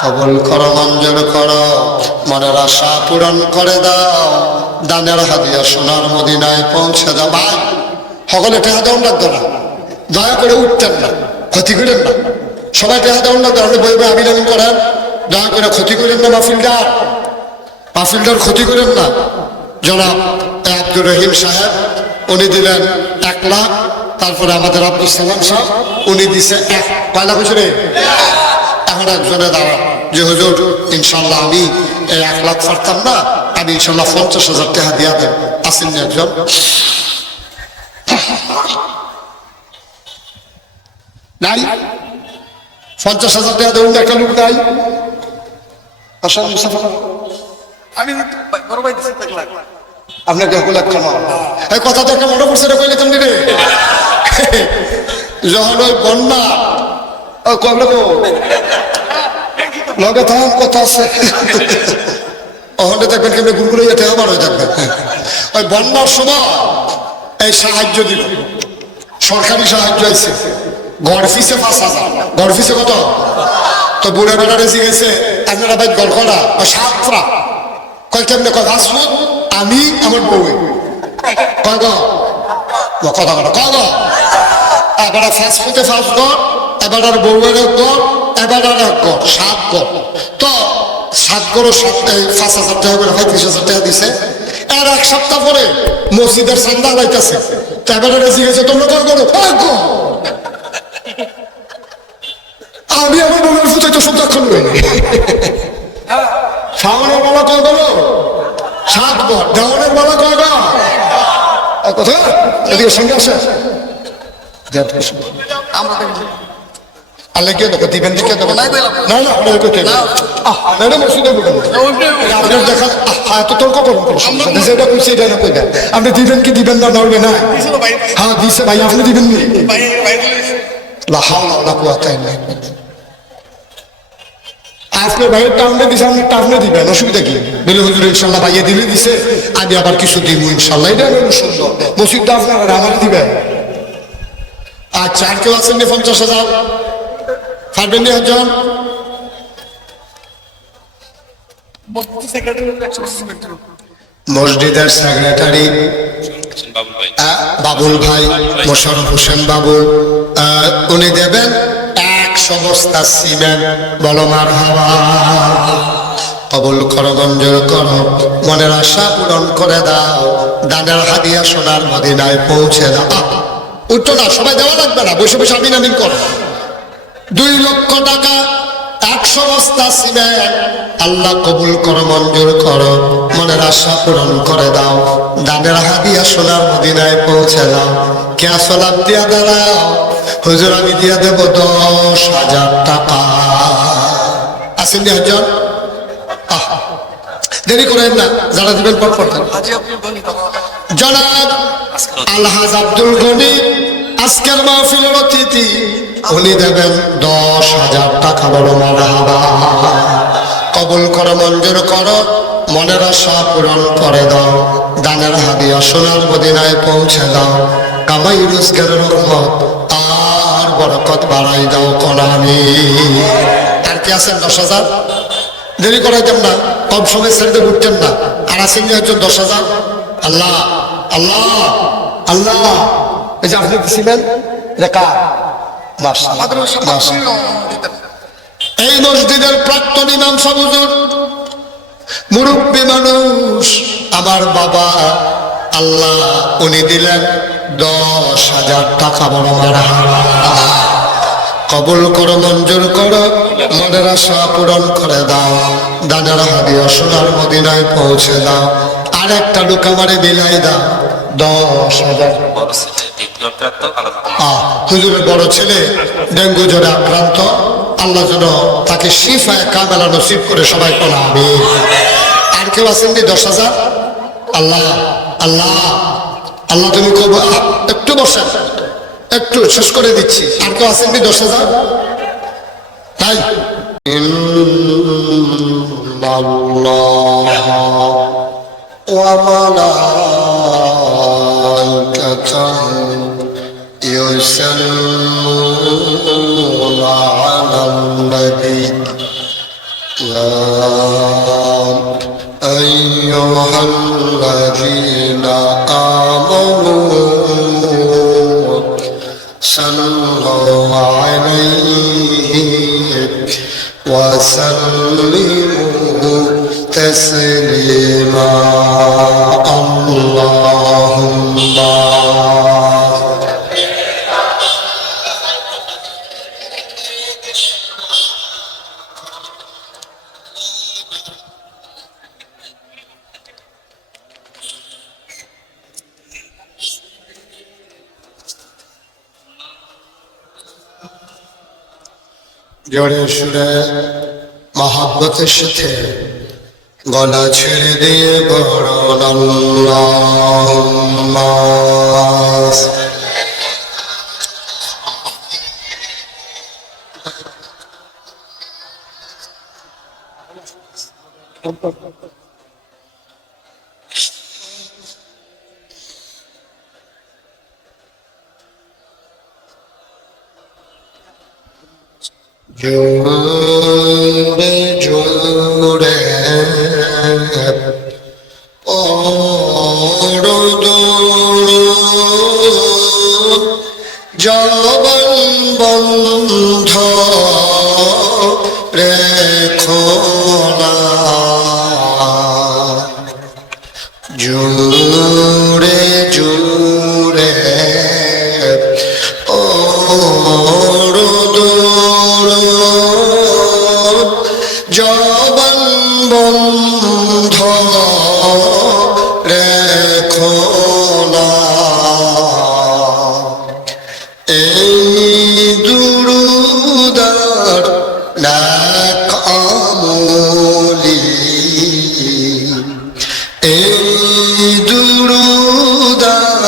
কবুল করো, মঞ্জুর করো, মনের আশা পূরণ করে দাও। দানের হাদিয়া সোনার মদিনায় পৌঁছে দাও। ভাই সকলে টেহা দেওয়ান লাগতো না, দয়া করে উঠতেন না, ক্ষতি করেন না। সবাই টেহা দেওয়ান লাগতো, আপনি বই বই আবেদন করেন, দয়া করে ক্ষতি করেন না। মাহফিলটার ক্ষতি করেন না। জনাব আব্দুর রহিম সাহেব উনি দিলেন 1 লাখ। তারপরে আমাদের আব্দুল সালাম সাহেব উনি দিছে 1 লাখ রে। এখন একজনে দাঁড়া যে হুজুর ইনশাল্লাহ আমি এই 1 লাখ পারতাম না, আমি ইনশাল্লাহ 50,000 টাকা দিয়া দেন। আসেন একজন? নাই 50,000 টাকা দেবেন একটা লোক নাই আসলে মুসাফা আমি বড় ভাই দিছি 1 লাখ আপনাকে 1 লাখ খাওয়া এই কথা তো একটা মনে পড়ছে কইলে কেমনি রে যখন ওই বন্যা ও কবে গো লগে থাম কথা আছে ওখানে দেখবেন কেমনি গুলগুলো যেতে আবার হয়ে থাকবে ওই বন্যার সময় এই সাহায্য দিল সরকারি সাহায্য আছে ঘর ফিসে 5,000 ঘর ফিসে কত তো বুড়া বেড়ারে জিগেছে আপনারা ভাই ঘর করা ও 7 ফ্রা কয় কেমনে কয় আসুন আমি আমার বউ কয় গো কথা বলো কয় গো এবার ফাঁস ফুটে 5 ঘর এবার আর বউয়ের 1 ঘর এবার আর 1 ঘর 7 ঘর তো 7 ঘর 5,000 টাকা করে 35,000 টাকা দিছে আর 1 সপ্তাহ পরে মসজিদের চান্দা লাইতেছে তো এবার জিগেছে তোমরা কয় করো আমি আমার বউয়ের ফুটে তো সন্তাক্ষণ করি সামনের বেলা কয় বলো 7 ঘর ডাউনের বেলা কয় গো কথা এদিকে সঙ্গে আসে আল্লাহ কে দেখো দিবেন দিকে দেখো না না আপনার কে না আপনারা মসজিদে বলবেন আপনার দেখা এত তর্ক করুন যেটা কইছে এটা না কইবা আপনি দিবেন কি দিবেন না নড়বে না হ্যাঁ দিছে ভাই আপনি দিবেন নি লা হাওলা ওয়ালা কুওয়াতা ইল্লা বিল্লাহ আজকে ভাইয়ের টাউনে দিছে আপনি টাউনে দিবেন অসুবিধা কি বলে হুজুর ইনশাল্লাহ ভাইয়ে দিলে দিছে আমি আবার কিছু দিব ইনশাল্লাহ এটা সুন্দর মসজিদটা আপনারা আমার দিবেন আচ্ছা আর কেউ আছেন 50,000 পারবেন নি একজন মসজিদের সেক্রেটারি বাবুল ভাই মোশাররফ হোসেন বাবুল উনি দেবেন 100 বস্তা সিমেন্ট বলো মারহাবা কবুল করো মঞ্জুর করো মনের আশা পূরণ করে দাও দানের হাদিয়া সোনার মদিনায় পৌঁছে দাও উঠতো না সবাই দেওয়া লাগবে না বসে বসে আমিন আমিন করো 2 লক্ষ টাকা 100 বস্তা সিমেন্ট আল্লাহ কবুল করো মঞ্জুর করো মনের আশা পূরণ করে দাও দানের হাদিয়া সোনার মদিনায় পৌঁছে দাও কে আসলাম দিয়া দাঁড়াও হুজুর আমি দিয়া দেব 10,000 টাকা আসেন একজন দেরি করেন না যারা দিবেন পর পর জনাব আলহাজ আব্দুল গনি আজকের মাহফিলের অতিথি উনি দেবেন 10,000 টাকা বলো মারহাবা কবুল করো মঞ্জুর করো মনের আশা পূরণ করে দাও দানের হাদিয়া সোনার মদিনায় পৌঁছে দাও কামাই রোজগারের রহমত আর বরকত বাড়াই দাও কোরআনে আর কি আছেন 10,000 দেরি করাইতাম না কম সময় ছেড়ে উঠতেন না আর আছেন একজন 10,000 আল্লাহ আল্লাহ আল্লাহ এই যে আপনি ছিলেন রেখা এই মসজিদের প্রাক্তন ইমাম সাহেব হুজুর মুরব্বী মানুষ আমার বাবা আল্লাহ উনি দিলেন 10,000 টাকা বড় মারহাবা কবুল করো মঞ্জুর করো মনের আশা পূরণ করে দাও দানের হাদিয়া সোনার মদিনায় পৌঁছে দাও আর একটা লোক আমারে বিলাই দাও 10,000 হুজুরের বড় ছেলে ডেঙ্গু জ্বরে আক্রান্ত আল্লাহ যেন তাকে শিফায়ে কামেলা নসিব করে সবাই কোন আমিন আর কেউ আছেন 10,000 আল্লাহ আল্লাহ আল্লাহ তুমি কবুল একটু বসেন একটু শেষ করে দিচ্ছি আর কেউ আছেন 10,000 তাই ইন্নাল্লাহ ওয়া মালাইকাতাহু ইউসাল্লুনা আলান নবী ইয়া আইয়ুহাল্লাযীনা আমানু صلوا عليه وسلموا تسليما اللهم জোরে সুরে মহাব্বতের সাথে গলা ছেড়ে দিয়ে বড় আল্লাহুম্মা জোরে জোরে জবান বন্ধ রেখো না জোরে জোরে জবান বন্ধ রেখো না এই দুরুদার নেক আমলি এই দুরুদার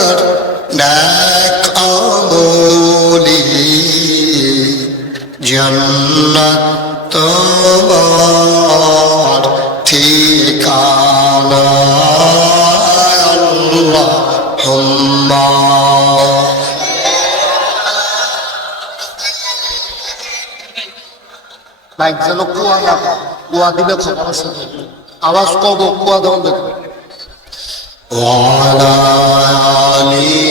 নেক আমলি জান্নাত তোমার ঠিকানা আল্লাহুম্মা মাইক যেন কুয়া না কুয়া দিলে খবর আছে আওয়াজ কব কুয়া দেওয়া দেখবে ওয়ালা আলি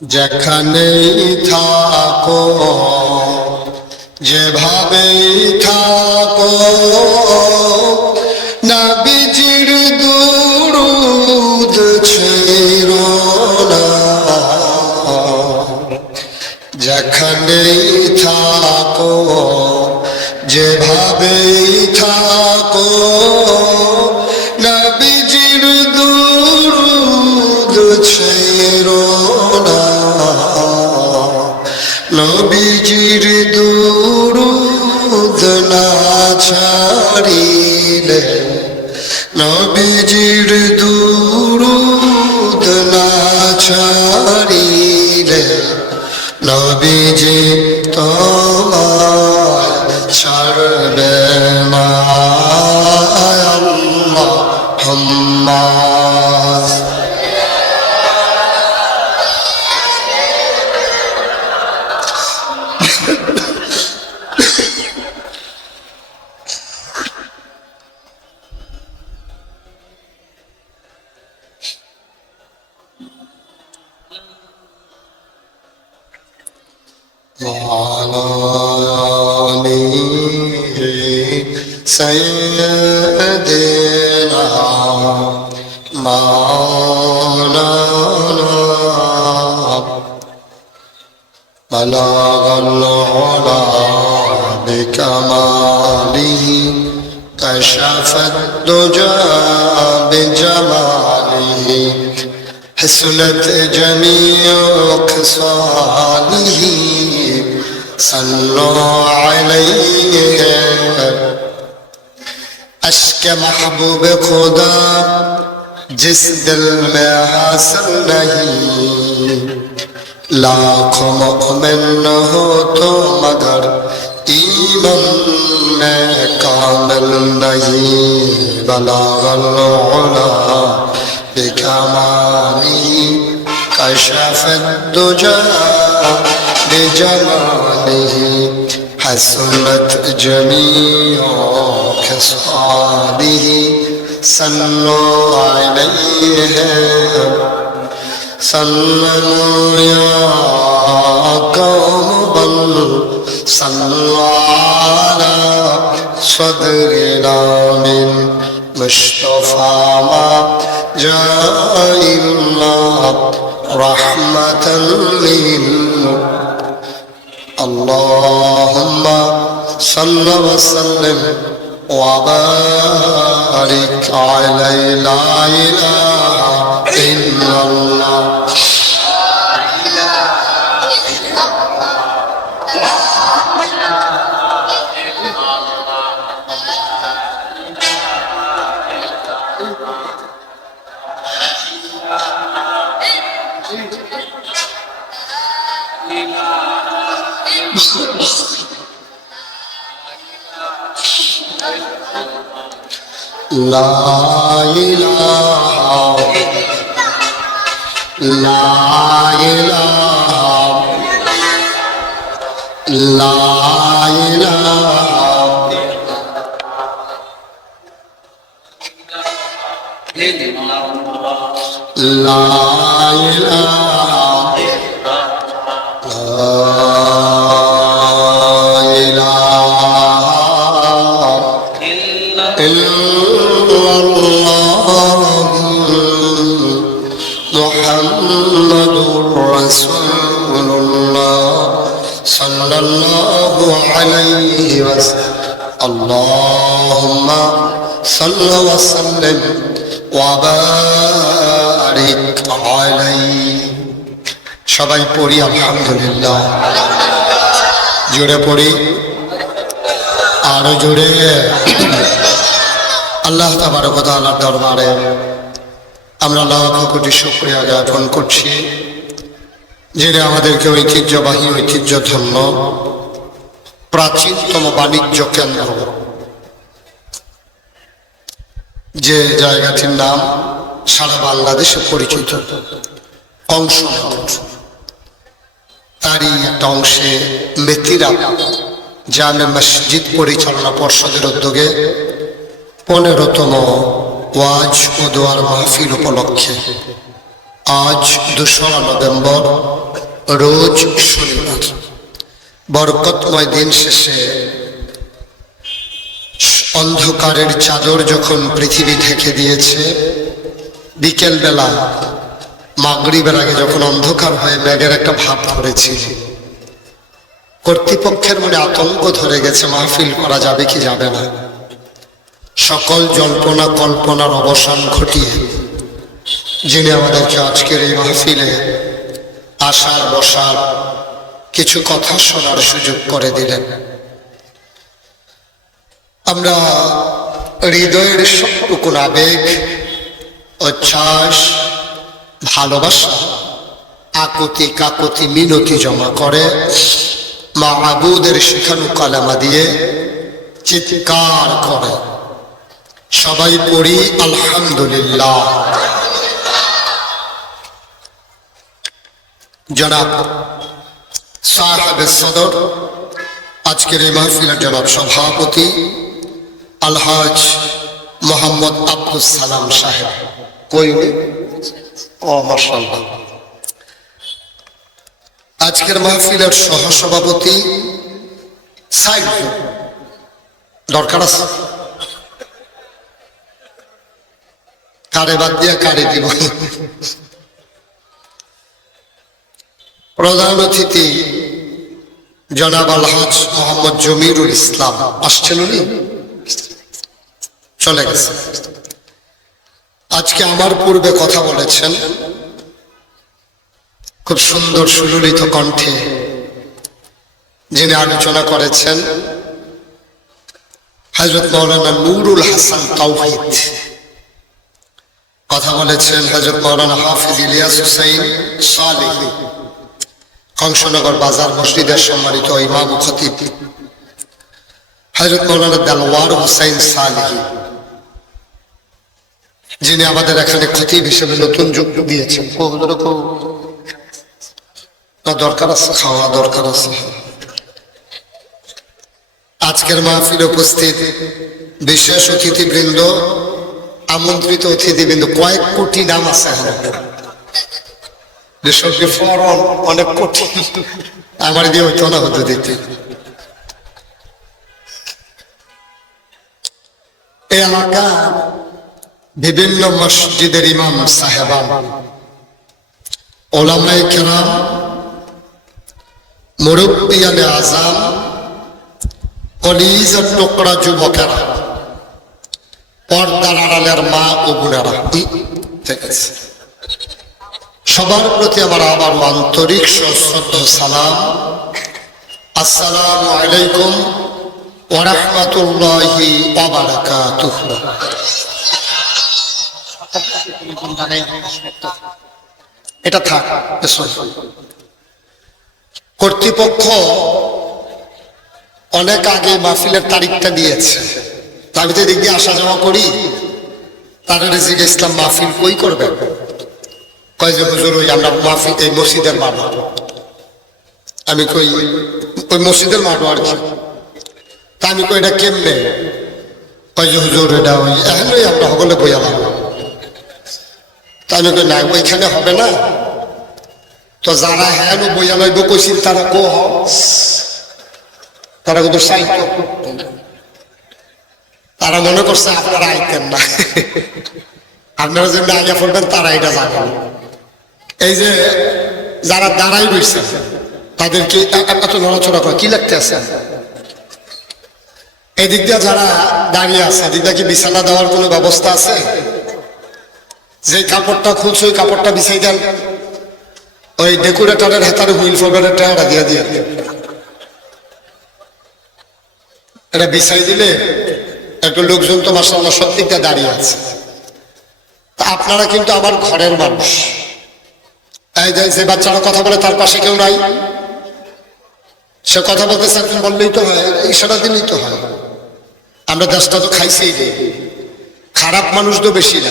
যেখানেই থাকো যেভাবেই থাকো নবীজির দুরূদ ছেড়ো না যেখানেই থাকো যেভাবেই থাকো নবীজির দুরূদ ছেড়ো না নবীজির দুরূদ না ছাড়িলে নবীজির দুরূদ না ছাড়িলে নবীজি তোমার ছাড়বে না আল্লাহুম্মা وعلى آله سيدنا مولانا بلغ العلا بكماله كشف الدجى بجماله حسنت جميع خصاله صلوا عليه اشک محبوب خدا جس دل میں حاصل نہیں لاکھوں مومن ہو تو مگر ایمان میں کامل نہیں بلغ العلا بكماله كشف الدجى بجماله حسنت جميع خصاله صلوا عليه صلوا يا قوم بل صلوا على صدرنا من مصطفى ما جاء الله رحمة اللهم صل وسلم وبارك عليه لا إله إلا ইল্লাল্লাহ লা ইলাহা লা ইলাহা লা ইলাহা লা ইলাহা মুহাম্মাদুর রাসূলুল্লাহ সাল্লাল্লাহু আলাইহি ওয়াসাল্লাম আল্লাহুম্মা সাল্লি ওয়া সাল্লিম ওয়া বারিক আলাইহি সবাই পড়ি আলহামদুলিল্লাহ জোরে পড়ি আরো জোরে আল্লাহ তাবারক ওয়া তাআলার দরবারে আমরা লাখ কোটি শুকরিয়া জ্ঞাপন করছি যিনি আমাদেরকে ঐতিহ্যবাহী ঐতিহ্যধন্য প্রাচীনতম বাণিজ্য কেন্দ্র যে জায়গাটির নাম সারা বাংলাদেশে পরিচিত কংসনগর তারই একটা অংশে মেথিরা জামে মসজিদ পরিচালনা পর্ষদের উদ্যোগে 15তম ওয়াজ ও দোয়ার মাহফিল উপলক্ষে আজ 2 নভেম্বর রোজ শনিবার বরকতময় দিন শেষে অন্ধকারের চাদর যখন পৃথিবী ঢেকে দিয়েছে বিকেলবেলা মাগরিবের আগে যখন অন্ধকার হয়ে ব্যাগের একটা ভাব ধরেছি কর্তৃপক্ষের মনে আতঙ্ক ধরে গেছে মাহফিল করা যাবে কি যাবে না সকল জল্পনা কল্পনার অবসান ঘটিয়ে যিনি আমাদেরকে আজকের এই মাহফিলে আসার বসার কিছু কথা শোনার সুযোগ করে দিলেন আমরা হৃদয়ের সবটুকুন আবেগ উচ্ছ্বাস ভালোবাসা আকুতি কাকুতি মিনতি জমা করে মাহবুদের শেখানো কালেমা দিয়ে চিৎকার করে সবাই পড়ি আলহামদুলিল্লাহ জনাব সাহেব সদর আজকের এই মাহফিলের জনাব সভাপতি আলহাজ মোহাম্মদ আব্দুল সালাম সাহেব কই ও মাশাআল্লাহ আজকের মাহফিলের সহসভাপতি সাইদ দরকার আছে কারে বাদ দিয়ে কারে দিব প্রধান অতিথি জনাব আলহাজ মোহাম্মদ জমিরুল ইসলাম আসছেন উনি চলে গেছে আজকে আমার পূর্বে কথা বলেছেন খুব সুন্দর সুললিত কণ্ঠে যিনি আলোচনা করেছেন হযরত মাওলানা নুরুল হাসান তাওহীদ কথা বলেছেন হযরত মাওলানা হাফিজ ইলিয়াস হুসাইন সালেহী কংসনগর বাজার মসজিদের সম্মানিত ইমাম ও খতিব হযরত মাওলানা দেলওয়ার হুসাইন সালেহী যিনি আমাদের এখানে খতিব হিসেবে নতুন যোগ দিয়েছেন দরকার আছে খাওয়া দরকার আছে আজকের মাহফিলে উপস্থিত বিশেষ অতিথিবৃন্দ আমন্ত্রিত অতিথিবৃন্দ কয়েক কোটি নাম আছে অনেক কোটি আমার দিয়ে হইতো না হতো দিতে এই এলাকা বিভিন্ন মসজিদের ইমাম সাহেবান ওলামায়ে কেরাম মুরব্বিয়ানে আযাম কলিজার টুকরা যুবকেরা পর্দার আড়ালের মা ও বোনেরা ঠিক আছে সবার প্রতি আমার আবার আন্তরিক সশ্রদ্ধ সালাম। আসসালামু আলাইকুম ওয়া রাহমাতুল্লাহি ওয়া বারাকাতুহু। এটা থাক। কর্তৃপক্ষ অনেক আগে মাহফিলের তারিখটা দিয়েছে, আমি তো এদিক দিয়ে আসা যাওয়া করি। তারা জিজ্ঞেস ইসলাম মাহফিল কই করবেন? কয় যে হুজুর ওই আমরা মাহফিল এই মসজিদের মাঠ। আমি কই ওই মসজিদের মাঠ আর কি। তা আমি কই এটা কেমনে? কয় যে হুজুর এটা ওই এখানেই আমরা সকলে বইয়ালাম। তা আমি কই না ওইখানে হবে না। তো যারা হ্যাঁ বইয়া লইব কইছিল তারা কো তারা কিন্তু সাহিত্য, তারা মনে করছে আপনারা আইতেন না, আপনারা যেমনি আইয়া পড়বেন তারা এটা জানেন। এই যে যারা দাঁড়াই রয়েছে তাদেরকে এত নড়াচড়া করে কি লাগতে আছে? এদিক দিয়ে যারা দাঁড়িয়ে আছে এদিক দিয়ে কি বিছানা দেওয়ার কোনো ব্যবস্থা আছে? যে কাপড়টা খুলছে ওই কাপড়টা বিছাই দেন, ওই ডেকোরেটরের হাতারে হুইল ফোল্ডারের টায়ারটা দিয়ে দিয়ে এটা বিছাই দিলে একটু লোকজন তো মাশাআল্লাহ সব দিকটা দাঁড়িয়ে আছে। তা আপনারা কিন্তু আমার ঘরের মানুষ। এই যে বাচ্চারা কথা বলে তার পাশে কেউ নাই, সে কথা বলতে চান বললেই তো হয়, ইশারা দিলেই তো হয়। আমরা দেশটা তো খাইছেই রে। খারাপ মানুষ তো বেশি না,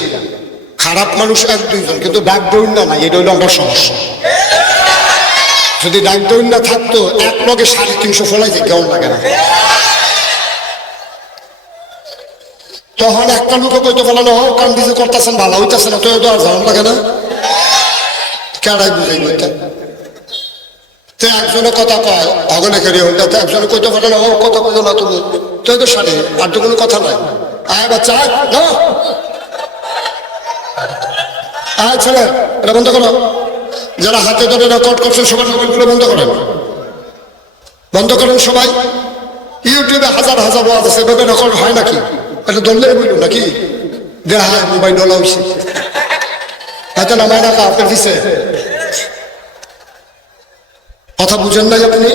খারাপ মানুষ এক দুইজন, কিন্তু ডাক দৌড় না নাই, এটা হইলো আমার সমস্যা। যদি ডাক দৌড় না থাকতো এক লগে 350 ফলাইছে কেমন লাগে না? তখন একটা লোকে কইতে ফেলানো হোক কারণ কিছু করতেছেন ভালো হইতেছে না, তো আর জানান লাগে না? কেডাই বুঝাই বইতেন তো একজনে কথা কয় অগনে খেয়ে হইতে, একজনে কইতে ফেলানো হোক কথা কইল না তুমি তো তো সারে আর তো কোনো কথা নাই। আয় বাচ্চা না, আয় ছেলে এটা বন্ধ করো। যারা হাতে ধরে রেকর্ড করছেন সবার মোবাইলগুলো বন্ধ করেন, বন্ধ করেন সবাই। ইউটিউবে হাজার হাজার ওয়াজ আছে, এভাবে রেকর্ড হয় নাকি? এটা ধরলে বলল নাকি যে হ্যাঁ মোবাইল ডলা হয়েছে, হয়তো নামায় রাখা আপনার দিছে। কথা বুঝেন নাই আপনি?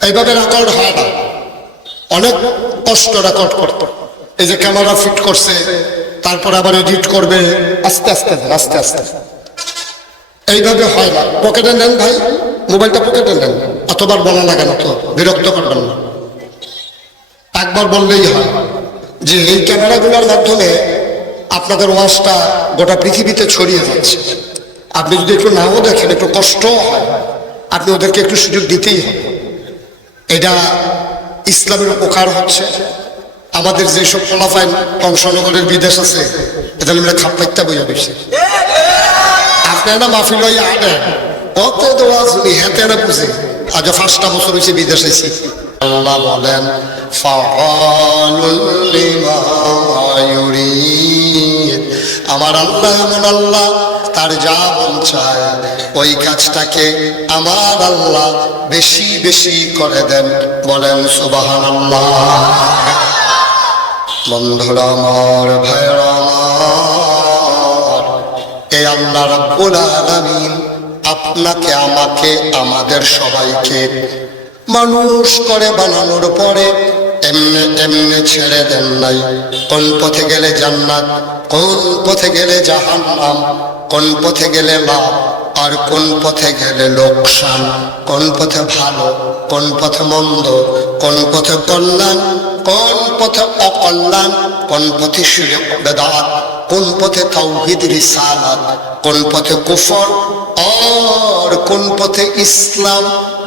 এইভাবে রেকর্ড হয় না, অনেক কষ্ট রেকর্ড করতে। এই যে ক্যামেরা ফিট করছে, তারপরে আবার এডিট করবে, আস্তে আস্তে আস্তে আস্তে, এইভাবে হয় না। পকেটে নেন ভাই, মোবাইলটা পকেটে নেন, অতবার বলা লাগে না, তো বিরক্ত করবেন না, একবার বললেই হয়। যে এই ক্যামেরাগুলোর মাধ্যমে আপনাদের ওয়াজটা গোটা পৃথিবীতে ছড়িয়ে যাচ্ছে। আপনি যদি একটু নাও দেখেন, একটু কষ্টও হয়, আপনি ওদেরকে একটু সুযোগ দিতেই হবে। এটা ইসলামের উপকার হচ্ছে। আমাদের যেসব ফলাফাইন কংসনগরের বিদেশ আছে, এটা আমরা খাপ্পাইত্যা বইয়া বেশি। আপনারা মাহফিল হইয়া আনেন কত দোয়া শুনি, হেতে না বুঝে। আজ 5টা বছর হয়েছে বিদেশ এসেছি। আল্লাহ বলেন আমার আল্লাহ এমন আল্লাহ, তার যা মন চায় ওই কাজটাকে আমার আল্লাহ বেশি বেশি করে দেন। বলেন সুবহানাল্লাহ। বন্ধুরা আমার, ভাইরা আমার, এই আল্লাহ রাব্বুল আলামিন আপনাকে আমাকে আমাদের সবাইকে মানুষ করে বানানোর পরে এমনি এমনি ছেড়ে দেন নাই। কোন পথে গেলে জান্নাত, কোন পথে গেলে জাহান্নাম, কোন পথে গেলে লাভ আর কোন পথে গেলে লোকসান, কোন পথে ভালো, কোন পথে মন্দ, কোন পথে কল্যাণ, কোন পথে অকল্যাণ, কোন পথে শিরক বেদাত, কোন পথে তাওহীদ রিসালাত, কোন পথে কুফর আর কোন পথে ইসলাম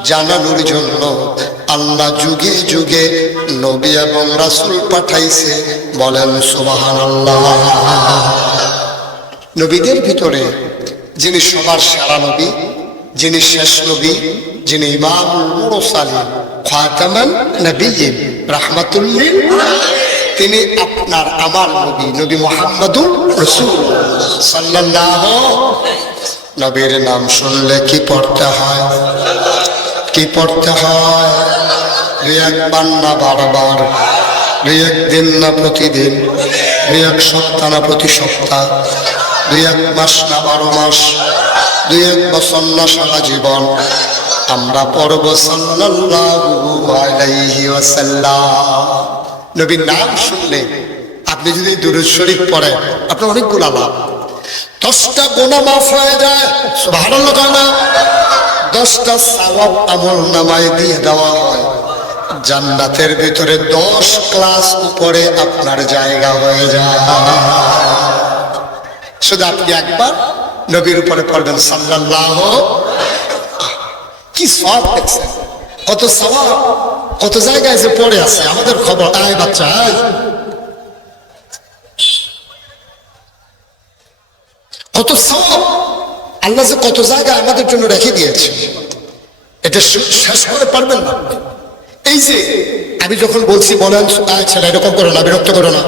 জানানোর জন্য আল্লাহ যুগে যুগে নবী এবং রাসূল পাঠাইছে। বলেন সুবহানাল্লাহ। নবীদের ভিতরে যিনি সবার সেরা নবী, যিনি শেষ নবী, যিনি ইমামুল মুরসালিন, খাতামান নবিয়্যিন, রাহমাতুল লিল, তিনি আপনার আমার নবী, নবী মুহাম্মদুর রাসূলুল্লাহ সাল্লাল্লাহু। নবীর নাম শুনলে কি পড়তে হয়? কি পড়তে হয়? একবার না বারবার, একদিন না প্রতিদিন, এক সপ্তাহ না প্রতি সপ্তাহ, 2-1 মাস না 12 মাস, 2-1 বছর না সারা জীবন আমরা পড়ব সাল্লাল্লাহু আলাইহি ওয়াসাল্লাম। নবীর নাম শুনলে আপনি যদি দুরূদ শরীফ পড়েন আপনার অনেকগুলো লাভ। 10টা গুনাহ মাফ হয়ে যায়, সুবহানাল্লাহ কানা। 10টা সওয়াব আমল নামায় দিয়ে দেওয়া হয়। জান্নাতের ভিতরে 10 ক্লাস উপরে আপনার জায়গা হয়ে যায়। শুধু আপনি একবার নবীর উপরে পড়বেন সাল্লাল্লাহু। কি সওয়াব দেখছেন, কত সওয়াব, কত জায়গায় যে পড়ে আছে। আমাদের খবর, আয় বাচ্চা আয়, কত সওয়াব আল্লাহ যে কত জায়গায় আমাদের জন্য রেখে দিয়েছে, এটা শেষ করে পারবেন না। এই যে আমি যখন বলছি বলেন ছেলে এরকম করো না, বিরক্ত করো না,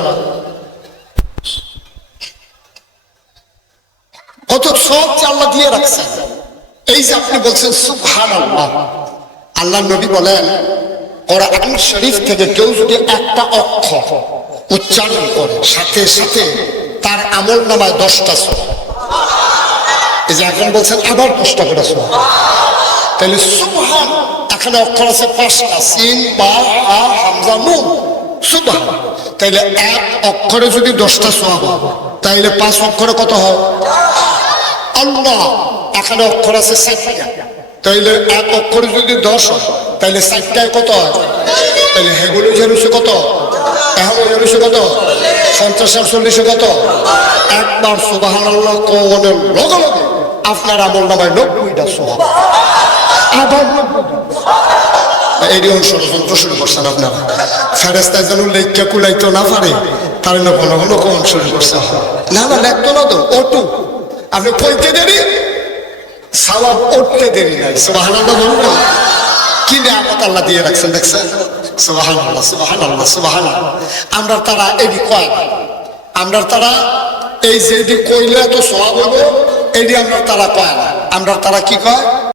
কত সব যে আল্লাহ দিয়ে রাখছেন। এই যে আপনি বলছেন সুবহানাল্লাহ, আল্লাহ নবী বলেন কোরআন শরীফ থেকে কেউ যদি একটা অক্ষর উচ্চারণ করে সাথে সাথে তার আমল নামায় 10টা সওয়াব। এই যে এখন বলছেন আবার 10টা করে সওয়াব, তাহলে সুবহান এখানে অক্ষর আছে 5টা, সিন বা হা হামজা নুন, সুবহান। তাইলে এক অক্ষরে যদি 10টা সওয়াব তাইলে 5 অক্ষরে কত হয়? আল্লাহ এখানে অক্ষর আছে 4টা, তাইলে এক অক্ষরে যদি 10 হয় তাইলে 4টায় কত হয়? তাইলে হেগুলো জানুছে কত, এখন জানুছে কত, 50 আর 40 কত? একবার সুবহানাল্লাহ কোনের লগে লগে আপনার আমল নামায় 90টা সওয়াব। আবার এই ষড়যন্ত্র শুরু করছেন আপনারা। ফেরেস্তায় যেন লেখা কুলাইতো না পারে তার ঘন ঘন কোন শুরু করছে। না না লেখতো না তো, ওটু আপনি কইতে দেরি, সওয়াব উঠতে দেরি নাই। সুবহানাল্লাহ বলুন, কি নিয়ামত আল্লাহ দিয়ে রাখছেন দেখছেন। সুবহানাল্লাহ সুবহানাল্লাহ সুবহানাল্লাহ। আমরা তারা এডি কয়, আমরা তারা এই যে এডি কইলে এত সওয়াব হবো এডি আমরা তারা কয় না। আমরা তারা কি কয়,